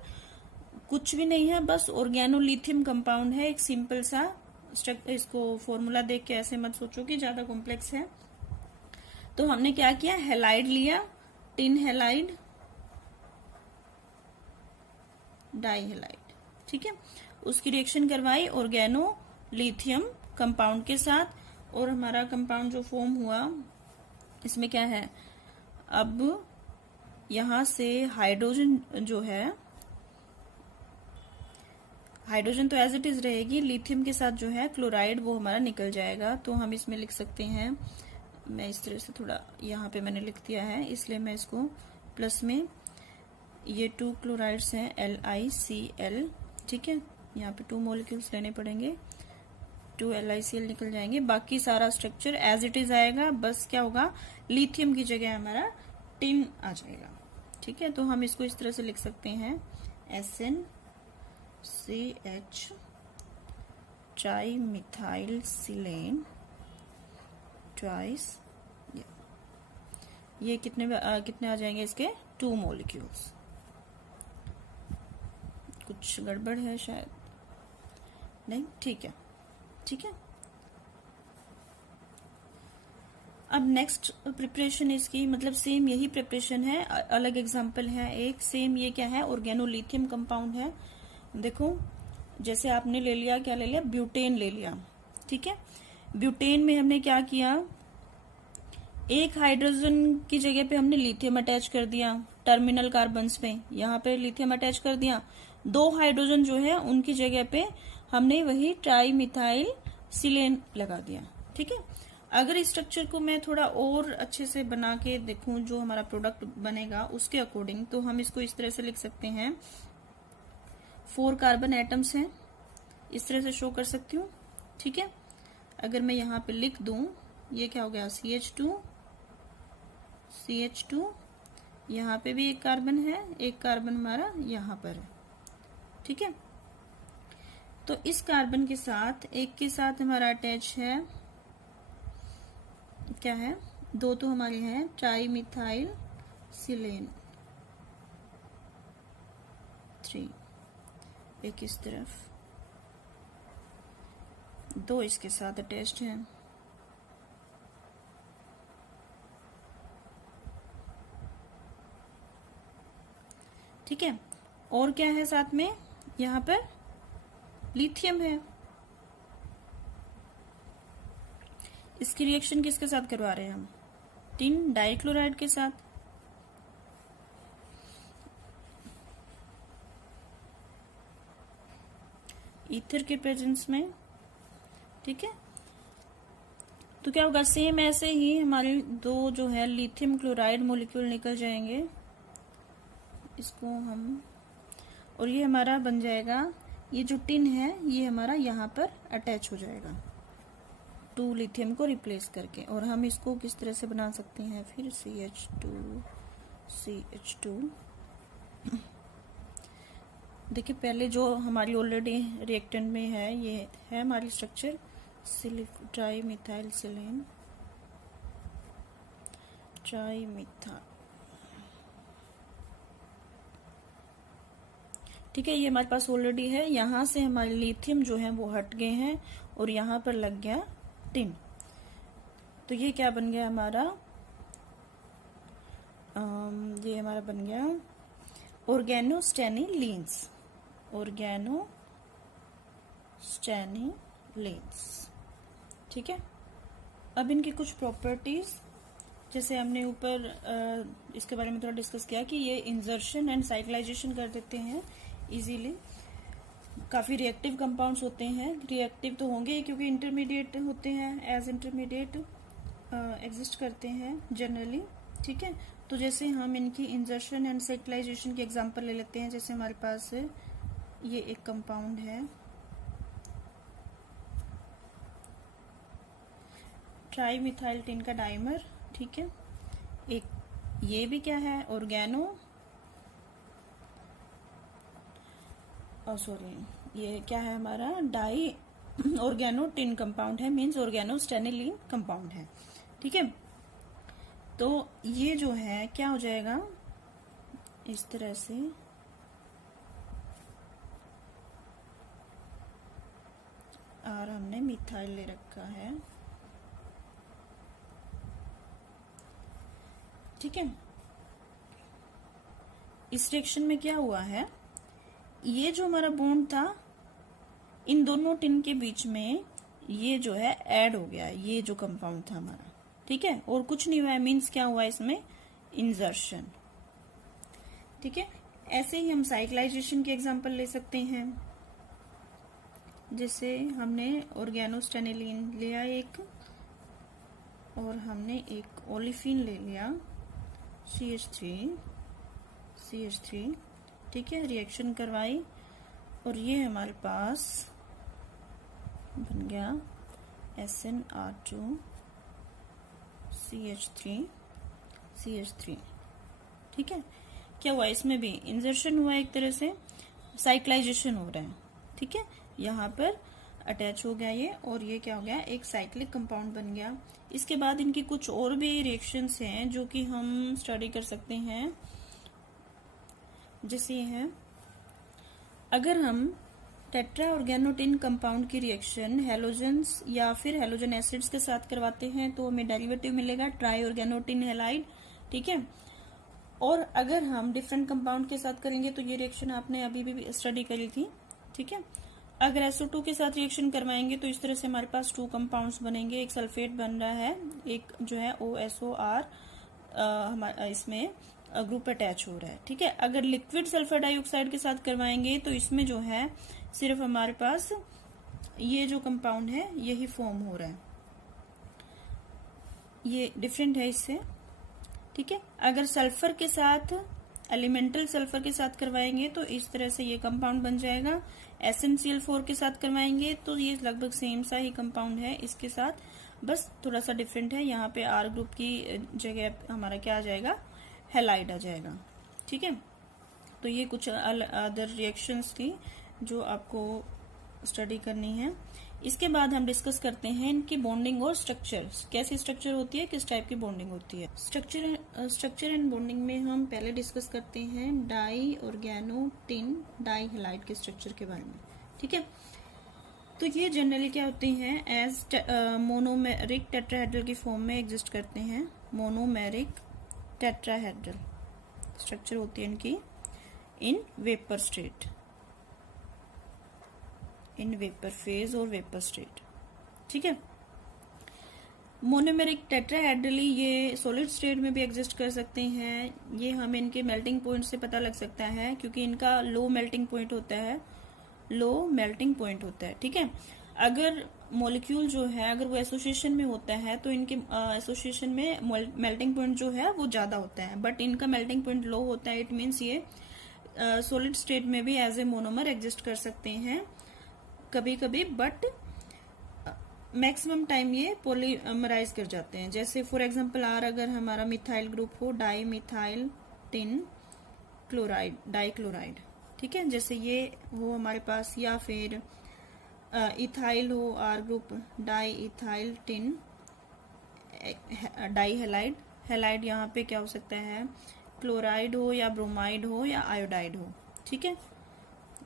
कुछ भी नहीं है, बस ऑर्गेनोलिथियम कंपाउंड है, एक सिंपल सा। इसको फॉर्मूला देख के ऐसे मत सोचो कि ज्यादा कॉम्प्लेक्स है। तो हमने क्या किया, हैलाइड लिया, टिन हैलाइड, डाई हैलाइड। ठीक है, उसकी रिएक्शन करवाई ऑर्गेनोलिथियम कंपाउंड के साथ, और हमारा कंपाउंड जो फॉर्म हुआ इसमें क्या है, अब यहां से हाइड्रोजन जो है, हाइड्रोजन तो एज इट इज रहेगी, लिथियम के साथ जो है क्लोराइड वो हमारा निकल जाएगा। तो हम इसमें लिख सकते हैं, मैं इस तरह से थोड़ा यहाँ पे मैंने लिख दिया है, इसलिए मैं इसको प्लस में, ये 2 क्लोराइड्स हैं LiCl। ठीक है, यहाँ पे 2 मॉलिक्यूल्स लेने पड़ेंगे, 2 LiCl निकल जाएंगे, बाकी सारा स्ट्रक्चर एज इट इज आएगा। बस क्या होगा, लिथियम की जगह हमारा टिन आ जाएगा। ठीक है, तो हम इसको इस तरह से लिख सकते हैं SnCH ट्राईमिथाइल सिलेन ट्वाइस, ये कितने आ जाएंगे इसके, 2 मॉलिक्यूल्स। कुछ गड़बड़ है शायद, नहीं, ठीक है। ठीक है, अब नेक्स्ट प्रिपरेशन इसकी, मतलब सेम यही प्रिपरेशन है, अलग एग्जांपल है एक। सेम ये क्या है, ऑर्गेनोलिथियम कंपाउंड है। देखो जैसे आपने ले लिया, क्या ले लिया, ब्यूटेन ले लिया। ठीक है, ब्यूटेन में हमने क्या किया, एक हाइड्रोजन की जगह पे हमने लिथियम अटैच कर दिया, टर्मिनल कार्बन्स पे यहाँ पे लिथियम अटैच कर दिया। 2 हाइड्रोजन जो है उनकी जगह पे हमने वही ट्राईमिथाइल सिलेन लगा दिया। ठीक है, अगर इस स्ट्रक्चर को मैं थोड़ा और अच्छे से बना के देखूं, जो हमारा प्रोडक्ट बनेगा उसके अकॉर्डिंग, तो हम इसको इस तरह से लिख सकते हैं 4 कार्बन एटम्स हैं, इस तरह से शो कर सकती हूँ। ठीक है, अगर मैं यहाँ पे लिख दूं, ये क्या हो गया CH2, CH2, यहाँ पे भी एक कार्बन है, एक कार्बन हमारा यहाँ पर है। ठीक है, तो इस कार्बन के साथ एक के साथ हमारा अटैच है, क्या है, 2 तो हमारे हैं ट्राई मिथाइल सिलेन 3, एक इस तरफ, 2 इसके साथ अटैच्ड हैं। ठीक है, और क्या है साथ में, यहाँ पर लिथियम है। इसकी रिएक्शन किसके साथ करवा रहे हैं हम, टिन डाइक्लोराइड के साथ। ईथर के प्रेजेंस में। ठीक है, तो क्या होगा, सेम ऐसे ही हमारे 2 जो है लिथियम क्लोराइड मोलिक्यूल निकल जाएंगे, इसको हम, और ये हमारा बन जाएगा, ये जो टिन है ये हमारा यहाँ पर अटैच हो जाएगा 2 लिथियम को रिप्लेस करके। और हम इसको किस तरह से बना सकते हैं फिर, CH2 देखिए, पहले जो हमारी ऑलरेडी रिएक्टेंट में है, ये है हमारी स्ट्रक्चर ट्राई मिथाइल सिलेन, ट्राई मिथाइल। ठीक है, ये हमारे पास ऑलरेडी है। यहाँ से हमारे लिथियम जो है वो हट गए हैं और यहाँ पर लग गया टिन। तो ये क्या बन गया हमारा, ये हमारा बन गया ऑर्गेनोस्टेनिलीन्स, ऑर्गेनोस्टेनिलीन्स। ठीक है, अब इनकी कुछ प्रॉपर्टीज, जैसे हमने ऊपर इसके बारे में थोड़ा डिस्कस किया कि ये इंजर्शन एंड साइक्लाइजेशन कर देते हैं इजीली। काफी रिएक्टिव कंपाउंड्स होते हैं, रिएक्टिव तो होंगे क्योंकि इंटरमीडिएट होते हैं, एज इंटरमीडिएट एग्जिस्ट करते हैं जनरली। ठीक है, तो जैसे हम इनकी इंजर्शन एंड साइक्लाइजेशन के एग्जांपल ले लेते हैं, जैसे हमारे पास ये एक कंपाउंड है ट्राई मिथाइल टिन का डाइमर। ठीक है, एक ये भी क्या है, ये क्या है हमारा, डाई ऑर्गेनो टिन कंपाउंड है, मीन्स ऑर्गेनोस्टेनिलीन कंपाउंड है। ठीक है, तो ये जो है क्या हो जाएगा, इस तरह से और हमने मिथाइल ले रखा है। ठीक है, इस रिएक्शन में क्या हुआ है, ये जो हमारा बॉन्ड था इन दोनों टिन के बीच में, ये जो है ऐड हो गया, ये जो कंपाउंड था हमारा। ठीक है, और कुछ नहीं हुआ है, मीन्स क्या हुआ इसमें, इंजर्शन। ठीक है, ऐसे ही हम साइक्लाइजेशन के एग्जांपल ले सकते हैं, जैसे हमने ऑर्गेनोस्टेनिलीन लिया एक, और हमने एक ओलिफिन ले लिया CH3। ठीक है, रिएक्शन करवाई और ये हमारे पास बन गया SnR2 CH3। ठीक है, क्या हुआ, इसमें भी इंजर्शन हुआ, एक तरह से साइक्लाइजेशन हो रहा है। ठीक है, यहाँ पर अटैच हो गया ये, और ये क्या हो गया, एक साइक्लिक कंपाउंड बन गया। इसके बाद इनकी कुछ और भी रिएक्शंस हैं जो कि हम स्टडी कर सकते हैं, जैसे ये है, अगर हम टेट्रा ऑर्गेनोटिन कंपाउंड की रिएक्शन हेलोजन्स या फिर हेलोजन एसिड्स के साथ करवाते हैं तो हमें डेरिवेटिव मिलेगा ट्राई ऑर्गेनोटिन हेलाइड। ठीक है, और अगर हम डिफरेंट कंपाउंड के साथ करेंगे तो ये रिएक्शन आपने अभी भी स्टडी करी थी। ठीक है, अगर SO2 के साथ रिएक्शन करवाएंगे तो इस तरह से हमारे पास 2 कंपाउंड्स बनेंगे, एक सल्फेट बन रहा है, एक जो है OSOR हमारा इसमें ग्रुप अटैच हो रहा है। ठीक है, अगर लिक्विड सल्फर डाइऑक्साइड के साथ करवाएंगे तो इसमें जो है सिर्फ हमारे पास ये जो कंपाउंड है यही फॉर्म हो रहा है। ये डिफरेंट है इससे, ठीक है। अगर सल्फर के साथ, एलिमेंटल सल्फर के साथ करवाएंगे तो इस तरह से ये कंपाउंड बन जाएगा। SnCl4 के साथ करवाएंगे तो ये लगभग सेम सा ही कंपाउंड है इसके साथ, बस थोड़ा सा डिफरेंट है। यहाँ पे R ग्रुप की जगह हमारा क्या आ जाएगा, हैलाइड आ जाएगा, ठीक है। तो ये कुछ अदर रिएक्शंस थी जो आपको स्टडी करनी है। इसके बाद हम डिस्कस करते हैं इनकी बॉन्डिंग और स्ट्रक्चर, कैसी स्ट्रक्चर होती है, किस टाइप की बॉन्डिंग होती है। स्ट्रक्चर एंड बॉन्डिंग में हम पहले डिस्कस करते हैं di organo tin di halide के स्ट्रक्चर के बारे में, ठीक है। तो ये जनरली क्या होते हैं, एज मोनोमेरिक टेट्राहेड्रल की फॉर्म में एग्जिस्ट करते हैं। मोनोमेरिक टेट्राहेड्रल स्ट्रक्चर होती है इनकी in vapour state, in vapour phase और वेपर स्टेट, ठीक है। मोनोमेरिक टेट्राहेड्रली ये सॉलिड स्टेट में भी एग्जिस्ट कर सकते हैं। ये हमें इनके मेल्टिंग पॉइंट से पता लग सकता है, क्योंकि इनका लो मेल्टिंग पॉइंट होता है, लो मेल्टिंग पॉइंट होता है, ठीक है। अगर मॉलिक्यूल जो है अगर वो एसोसिएशन में होता है तो इनके एसोसिएशन में मेल्टिंग पॉइंट जो है वो ज्यादा होता है, बट इनका मेल्टिंग पॉइंट लो होता है। इट मीन्स ये सॉलिड स्टेट में भी एज ए मोनोमर एग्जिस्ट कर सकते हैं कभी कभी, बट मैक्सिमम टाइम ये पॉलीमराइज कर जाते हैं। जैसे फॉर एग्जांपल R अगर हमारा मिथाइल ग्रुप हो, di methyl tin chloride, di chloride, ठीक है, जैसे ये हो हमारे पास, या फिर इथाइल हो R group, di ethyl tin di halide, halide यहाँ पे क्या हो सकता है, क्लोराइड हो या ब्रोमाइड हो या आयोडाइड हो, ठीक है।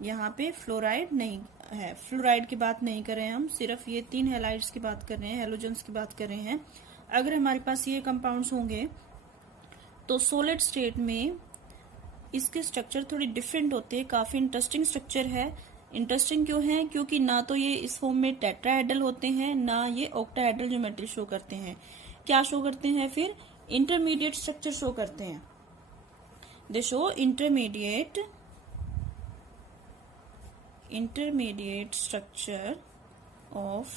यहाँ पे फ्लोराइड नहीं है, फ्लोराइड की बात नहीं कर रहे हैं हम, सिर्फ ये 3 हैलाइड्स की बात कर रहे हैं, हेलोजन्स की बात कर रहे हैं। अगर हमारे पास ये कंपाउंड्स होंगे तो सॉलिड स्टेट में इसके स्ट्रक्चर थोड़ी डिफरेंट होते हैं। काफी इंटरेस्टिंग स्ट्रक्चर है। इंटरेस्टिंग क्यों है, क्योंकि ना तो ये इस फॉर्म में टेट्राहेड्रल होते हैं, ना ये ऑक्टाहेड्रल ज्योमेट्री शो करते हैं। क्या शो करते हैं फिर, इंटरमीडिएट स्ट्रक्चर शो करते हैं। दे show intermediate structure of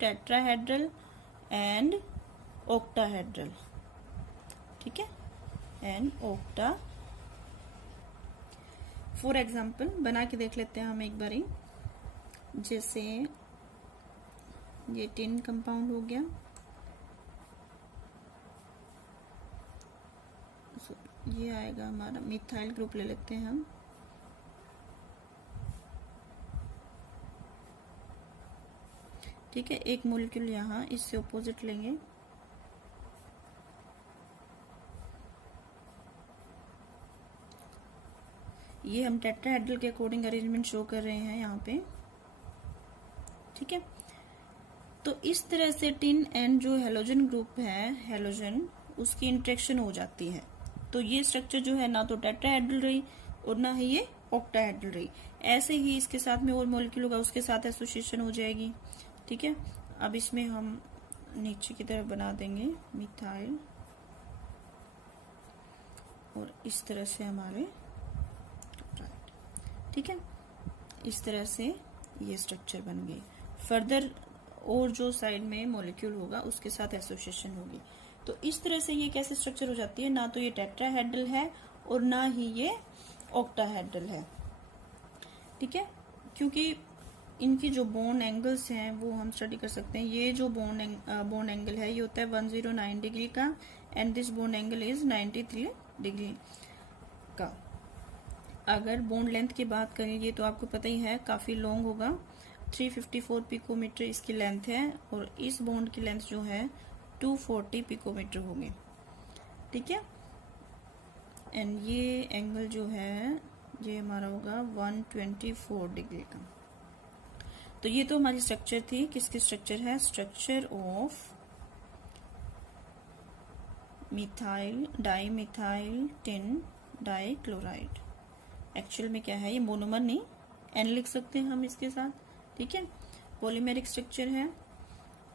tetrahedral and octahedral, ठीक है, and octa। फॉर एग्जाम्पल बना के देख लेते हैं हम एक बारी। जैसे ये टिन कंपाउंड हो गया, ये आएगा हमारा मिथाइल ग्रुप, ले लेते हैं हम, ठीक है। एक मॉलिक्यूल यहाँ इससे ऑपोजिट लेंगे, ये हम टेट्राहेड्रल के अकॉर्डिंग अरेंजमेंट शो कर रहे हैं यहाँ पे, ठीक है। तो इस तरह से टिन एंड जो हेलोजन ग्रुप है, हेलोजन, उसकी इंटरेक्शन हो जाती है। तो ये स्ट्रक्चर जो है ना तो टेट्राहेड्रल रही और ना ही ये ऑक्टाहेड्रल रही। ऐसे ही इसके साथ में और मॉलिक्यूल होगा, उसके साथ एसोसिएशन हो जाएगी, ठीक है। अब इसमें हम नीचे की तरफ बना देंगे मिथाइल, और इस तरह से हमारे, ठीक है, इस तरह से ये स्ट्रक्चर बन गई। फर्दर और जो साइड में मॉलिक्यूल होगा उसके साथ एसोसिएशन होगी। तो इस तरह से ये कैसे स्ट्रक्चर हो जाती है, ना तो ये टेट्राहेड्रल है और ना ही ये ऑक्टाहेड्रल है, ठीक है। क्योंकि इनकी जो बॉन्ड एंगल्स हैं वो हम स्टडी कर सकते हैं। ये जो बॉन्ड एंगल है ये होता है 109 डिग्री का, and this bond angle is 93 degree का। अगर बॉन्ड लेंथ की बात करेंगे तो आपको पता ही है काफी लॉन्ग होगा, 354 पिकोमीटर इसकी लेंथ है, और इस बॉन्ड की लेंथ जो है 240 पिकोमीटर होगी, ठीक है। एंड ये एंगल जो है ये हमारा होगा 124 डिग्री का। तो ये तो हमारी स्ट्रक्चर थी। किसकी स्ट्रक्चर है, structure of methyl di methyl tin di chloride. Actual में क्या है, ये मोनोमर नहीं, एन लिख सकते हैं हम इसके साथ, ठीक है। पॉलीमेरिक स्ट्रक्चर है।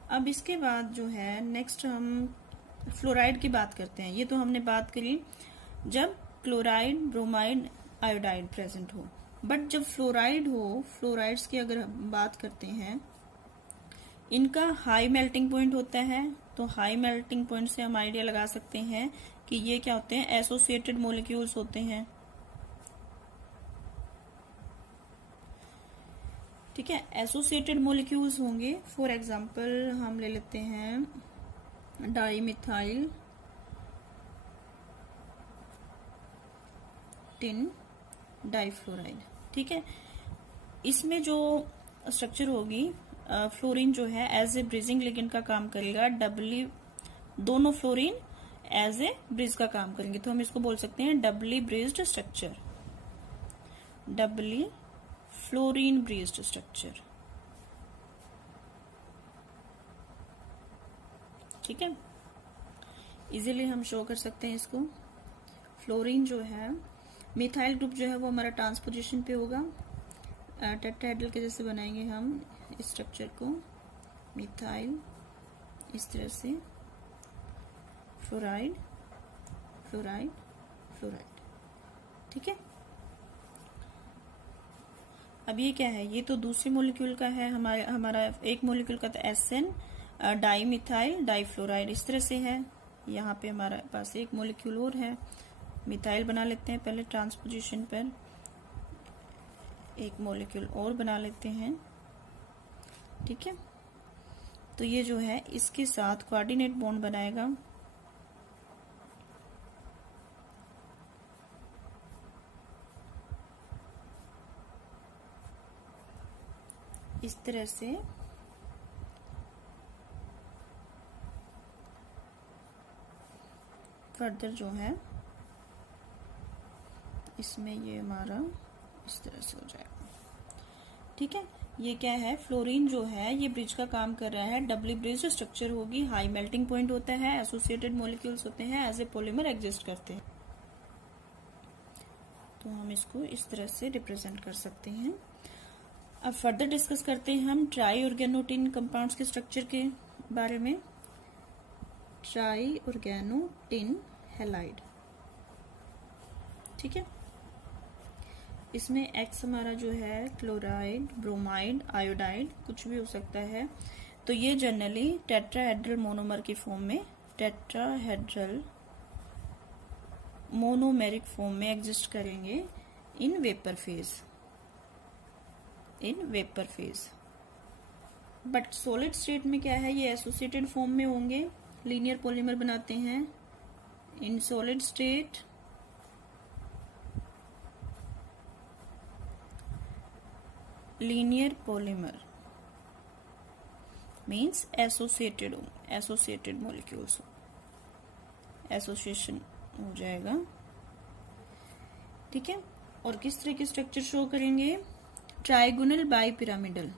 अब इसके बाद जो है नेक्स्ट हम फ्लोराइड की बात करते हैं। ये तो हमने बात करी जब क्लोराइड ब्रोमाइड आयोडाइड प्रेजेंट हो, बट जब फ्लोराइड हो, फ्लोराइड्स की अगर हम बात करते हैं, इनका हाई मेल्टिंग पॉइंट होता है, तो हाई मेल्टिंग पॉइंट से हम आइडिया लगा सकते हैं कि ये क्या होते हैं, एसोसिएटेड मॉलिक्यूल्स होते हैं। ठीक है, एसोसिएटेड मॉलिक्यूल्स होंगे। फॉर एग्जांपल हम ले लेते हैं डाईमिथाइल टिन डाइफ्लोराइड। ठीक है, इसमें जो स्ट्रक्चर होगी, फ्लोरीन जो है एज ए ब्रिजिंग लिगेंड का काम करेगा, डबली, दोनों फ्लोरीन एज ए ब्रिज का काम करेंगे, तो हम इसको बोल सकते हैं doubly bridged structure, doubly fluorine bridged structure. ठीक है, इजीली हम शो कर सकते हैं इसको। फ्लोरीन जो है, मिथाइल ग्रुप जो है वो हमारा ट्रांसपोजिशन पे होगा, टेट्राहेड्रल के जैसे बनाएंगे हम इस स्ट्रक्चर को, मिथाइल इस तरह से, फ्लोराइड फ्लोराइड फ्लोराइड। ठीक है, अब ये क्या है, ये तो दूसरे मॉलिक्यूल का है, हमारा एक मॉलिक्यूल का तो SN डाईमिथाइल डाइफ्लोराइड इस तरह से है। यहाँ पे हमारे पास एक मॉलिक्यूल और है, मिथाइल बना लेते हैं पहले ट्रांसपोजिशन पर, एक मॉलिक्यूल और बना लेते हैं। ठीक है, तो ये जो है इसके साथ कोऑर्डिनेट बॉन्ड बनाएगा, इस तरह से। फर्दर जो है इसमें ये हमारा इस तरह से हो जाएगा। ठीक है, ये क्या है, फ्लोरीन जो है ये ब्रिज का काम कर रहा है, डबली ब्रिज स्ट्रक्चर होगी, हाई मेल्टिंग पॉइंट होता है, एसोसिएटेड मॉलिक्यूल्स होते हैं, एज ए पॉलीमर एग्जिस्ट करते हैं। तो हम इसको इस तरह से रिप्रेजेंट कर सकते हैं। अब फर्दर डिस्कस करते हैं हम ट्राई ऑर्गेनोटिन कंपाउंड्स के स्ट्रक्चर के बारे में। Tri organotin halide. ठीक है, इसमें X हमारा जो है क्लोराइड, ब्रोमाइड, आयोडाइड कुछ भी हो सकता है। तो ये जनरली टेट्राहेड्रल मोनोमर की फॉर्म में, टेट्राहेड्रल मोनोमेरिक फॉर्म में एग्जिस्ट करेंगे in vapour phase, in vapour phase. But solid state में क्या है, ये एसोसिएटेड फॉर्म में होंगे, लीनियर पॉलीमर बनाते हैं। In solid state linear polymer means associated molecules, association हो जाएगा। ठीक है, और किस तरह के स्ट्रक्चर शो करेंगे, ट्राइगोनल बाई पिरामिडल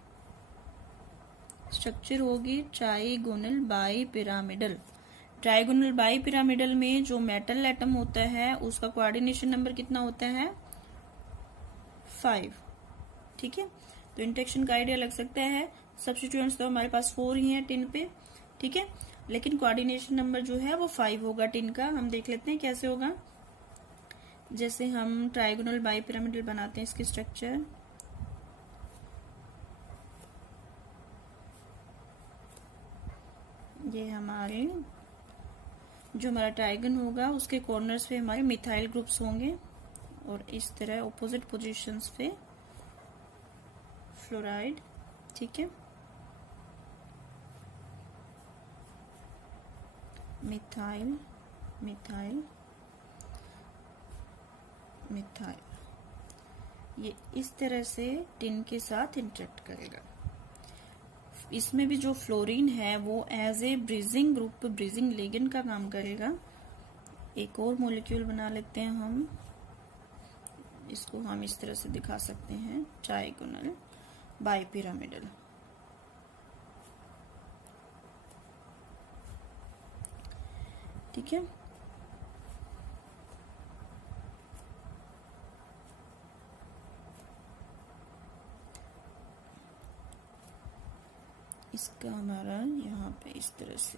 स्ट्रक्चर होगी, trigonal bi pyramidal. Trigonal bi pyramidal में जो मेटल एटम होता है उसका कोऑर्डिनेशन नंबर कितना होता है, 5। ठीक है, तो इंटरेक्शन का आइडिया लग सकता है। सब्स्टिट्यूएंट्स तो हमारे पास 4 ही हैं टिन पे। ठीक है, लेकिन कोऑर्डिनेशन नंबर जो है वो 5 होगा टिन का। हम देख लेते हैं कैसे होगा। जैसे हम ट्राइगोनल बाई पिरामिडल बनाते हैं इसकी स्ट्रक्चर, ये हमारे जो हमारा ट्राइगन होगा उसके कॉर्नर्स पे हमारे मिथाइल ग्रुप्स होंगे, और इस तरह ऑपोजिट पोजीशंस पे फ्लोराइड। ठीक है, मिथाइल मिथाइल मिथाइल, ये इस तरह से टिन के साथ इंटरेक्ट करेगा। इसमें भी जो फ्लोरीन है वो as a bridging group, bridging ligand का काम करेगा। एक और मॉलिक्यूल बना लेते हैं हम, इसको हम इस तरह से दिखा सकते हैं, ट्राइगोनल बाई पिरामिडल। ठीक है, इसका हमारा यहाँ पे इस तरह से।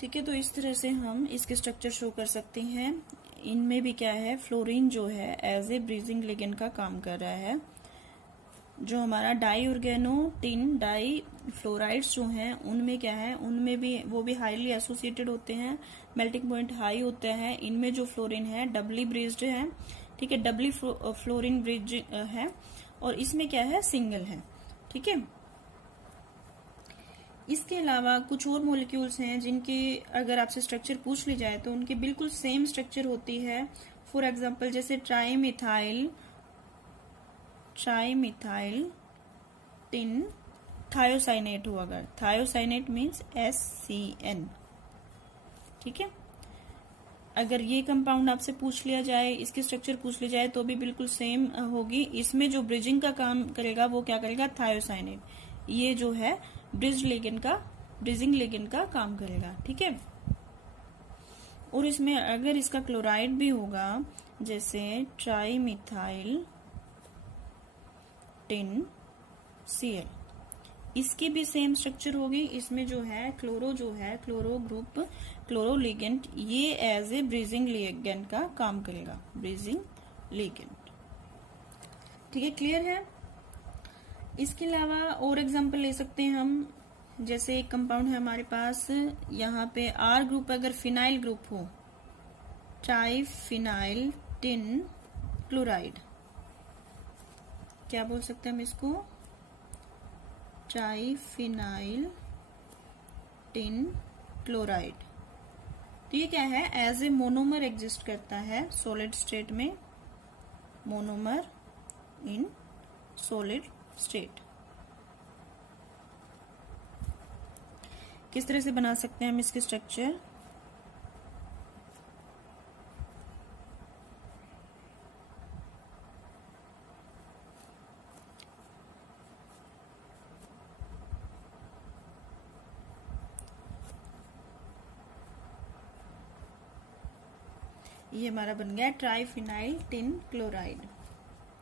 ठीक है, तो इस तरह से हम इसके स्ट्रक्चर शो कर सकते हैं। इनमें भी क्या है, फ्लोरीन जो है एज ए ब्रीजिंग लिगेंड का काम कर रहा है। जो हमारा di organo tin di fluorides जो हैं उनमें क्या है, उनमें भी वो भी हाईली एसोसिएटेड होते हैं, मेल्टिंग पॉइंट हाई होता है। इनमें जो फ्लोरीन है डबली ब्रिज्ड है, ठीक है, डबली फ्लोरीन ब्रिज है, और इसमें क्या है, सिंगल है, ठीक है। इसके अलावा कुछ और मॉलिक्यूल्स हैं जिनकी अगर आपसे स्ट्रक्चर पूछ ली जाए तो उनकी बिल्कुल सेम स्ट्रक्चर होती है। फॉर एग्जांपल जैसे ट्राईमिथाइल टिन थायोसाइनेट हो, अगर थायोसाइनेट मीन्स SCN, ठीक है। अगर ये कंपाउंड आपसे पूछ लिया जाए, इसकी स्ट्रक्चर पूछ ली जाए तो भी बिल्कुल सेम होगी। इसमें जो ब्रिजिंग का काम करेगा वो क्या करेगा, थायोसाइनेट, ये जो है ब्रिजिंग लिगेंड का काम करेगा, ठीक है। और इसमें अगर इसका क्लोराइड भी होगा, जैसे ट्राईमिथाइल टिन Cl, इसकी भी सेम स्ट्रक्चर होगी। इसमें जो है क्लोरो ग्रुप, क्लोरो लिगेंड, ये एज ए ब्रिजिंग लिगेंड का काम करेगा, ब्रिजिंग लिगेंड, ठीक है, क्लियर है। इसके अलावा और एग्जांपल ले सकते हैं हम, जैसे एक कंपाउंड है हमारे पास, यहाँ पे R ग्रुप अगर फिनाइल ग्रुप हो, ट्राईफिनाइल टिन क्लोराइड, क्या बोल सकते हैं हम इसको, ट्राईफिनाइल टिन क्लोराइड। तो ये क्या है, एज ए मोनोमर एग्जिस्ट करता है सॉलिड स्टेट में, मोनोमर इन सॉलिड स्टेट। किस तरह से बना सकते हैं हम इसके स्ट्रक्चर, ये हमारा बन गया ट्राईफिनाइल टिन क्लोराइड,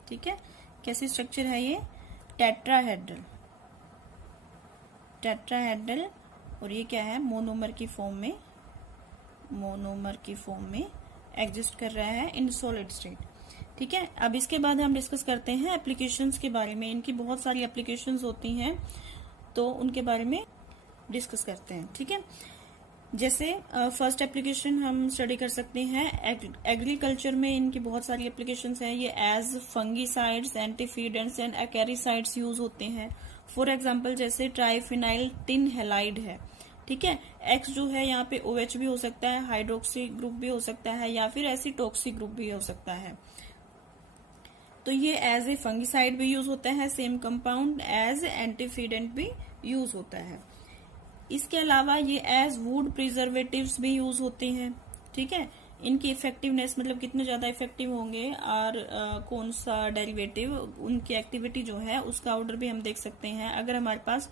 ठीक है। कैसी स्ट्रक्चर है ये, टेट्राहेड्रल, और ये क्या है, मोनोमर की फॉर्म में एग्जिस्ट कर रहा है इन सॉलिड स्टेट, ठीक है। अब इसके बाद हम डिस्कस करते हैं एप्लीकेशंस के बारे में। इनकी बहुत सारी एप्लीकेशंस होती हैं, तो उनके बारे में डिस्कस करते हैं, ठीक है। जैसे फर्स्ट एप्लीकेशन हम स्टडी कर सकते हैं, एग्रीकल्चर में इनकी बहुत सारी एप्लीकेशंस हैं। ये एज फंगीसाइड्स, एंटीफीडेंट्स एंड एक्यारीसाइड्स यूज होते हैं। फॉर एग्जांपल जैसे ट्राईफिनाइल टिन हैलाइड है, ठीक है, X जो है यहाँ पे OH भी हो सकता है, हाइड्रोक्सी ग्रुप भी हो सकता है, या फिर एसिटॉक्सी ग्रुप भी हो सकता है। तो ये एज ए फंगीसाइड भी यूज होता है, सेम कंपाउंड, एज एंटीफीडेंट भी यूज होता है। इसके अलावा ये एज वुड प्रिजर्वेटिव्स भी यूज होते हैं, ठीक है। इनकी इफेक्टिवनेस मतलब कितने ज्यादा इफेक्टिव होंगे और कौन सा डेरिवेटिव, उनकी एक्टिविटी जो है उसका ऑर्डर भी हम देख सकते हैं। अगर हमारे पास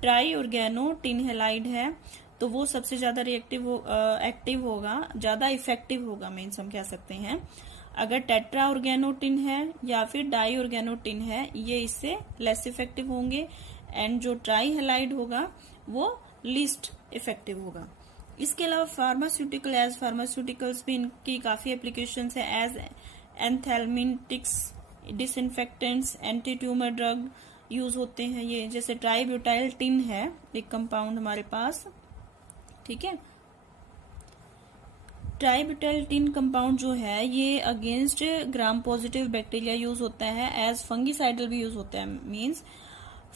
ट्राई ऑर्गेनो टिन हैलाइड है तो वो सबसे ज्यादा एक्टिव होगा, ज्यादा इफेक्टिव होगा, मीन्स हम कह सकते हैं। अगर टेट्रा ऑर्गेनो टिन है या फिर डाई ऑर्गेनो टिन है, ये इससे लेस इफेक्टिव होंगे, एंड जो ट्राई हैलाइड होगा वो लीस्ट इफेक्टिव होगा। इसके अलावा फार्मास्यूटिकल्स भी इनकी काफी एप्लीकेशंस है, as anthelmintics, disinfectants, anti tumour drug use होते हैं ये। जैसे ट्राईब्यूटाइल टिन है एक कंपाउंड हमारे पास, ठीक है। ट्राईब्यूटाइल टिन कंपाउंड जो है ये against gram positive bacteria use होता है, एज फंगीसाइडल भी यूज होता है, मीन्स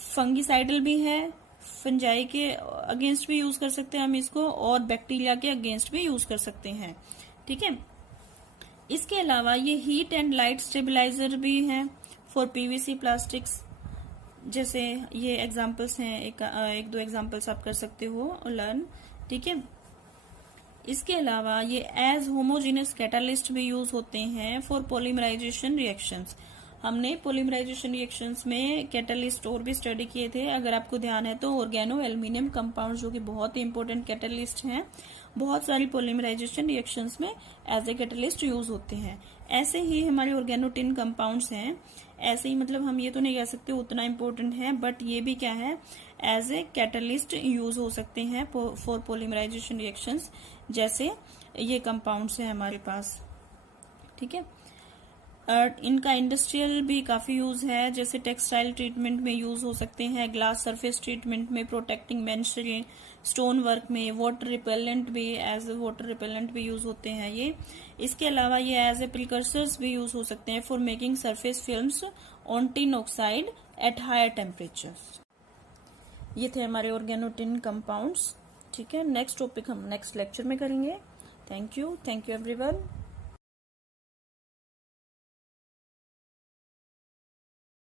फंगीसाइडल भी है, फंजाई के अगेंस्ट भी यूज कर सकते हैं हम इसको, और बैक्टीरिया के अगेंस्ट भी यूज कर सकते हैं, ठीक है। इसके अलावा ये हीट एंड लाइट स्टेबलाइजर भी है फॉर PVC प्लास्टिक्स। जैसे ये एग्जांपल्स हैं, एक दो एग्जांपल्स आप कर सकते हो और लर्न, ठीक है। इसके अलावा ये एज होमोजेनियस कैटालिस्ट भी यूज होते हैं फॉर पॉलीमराइजेशन रिएक्शंस। हमने पॉलीमराइजेशन रिएक्शंस में कैटालिस्ट और भी स्टडी किए थे, अगर आपको ध्यान है तो। ऑर्गेनो एल्यूमिनियम कंपाउंड जो कि बहुत ही इंपॉर्टेंट कैटालिस्ट हैं, बहुत सारी पॉलीमराइजेशन रिएक्शंस में एज ए कैटालिस्ट यूज होते हैं। ऐसे ही हमारे ऑर्गेनोटिन कंपाउंड्स हैं, ऐसे ही मतलब हम ये तो नहीं कह सकते उतना इम्पोर्टेंट है, बट ये भी क्या है, एज ए कैटालिस्ट यूज हो सकते हैं फॉर पॉलीमराइजेशन रिएक्शंस, जैसे ये कंपाउंड्स हैं हमारे पास, ठीक है। इनका इंडस्ट्रियल भी काफी यूज है, जैसे टेक्सटाइल ट्रीटमेंट में यूज हो सकते हैं, ग्लास सरफेस ट्रीटमेंट में, प्रोटेक्टिंग मेंशरी, स्टोन वर्क में, वाटर रिपेलेंट भी, एज ए वाटर रिपेलेंट भी यूज होते हैं ये। इसके अलावा ये एज ए प्रिकर्सर्स भी यूज हो सकते हैं for making surface films on tin oxide at higher temperatures. ये थे हमारे ऑर्गेनोटिन कंपाउंड्स। ठीक है, नेक्स्ट टॉपिक हम नेक्स्ट लेक्चर में करेंगे। Thank you everyone.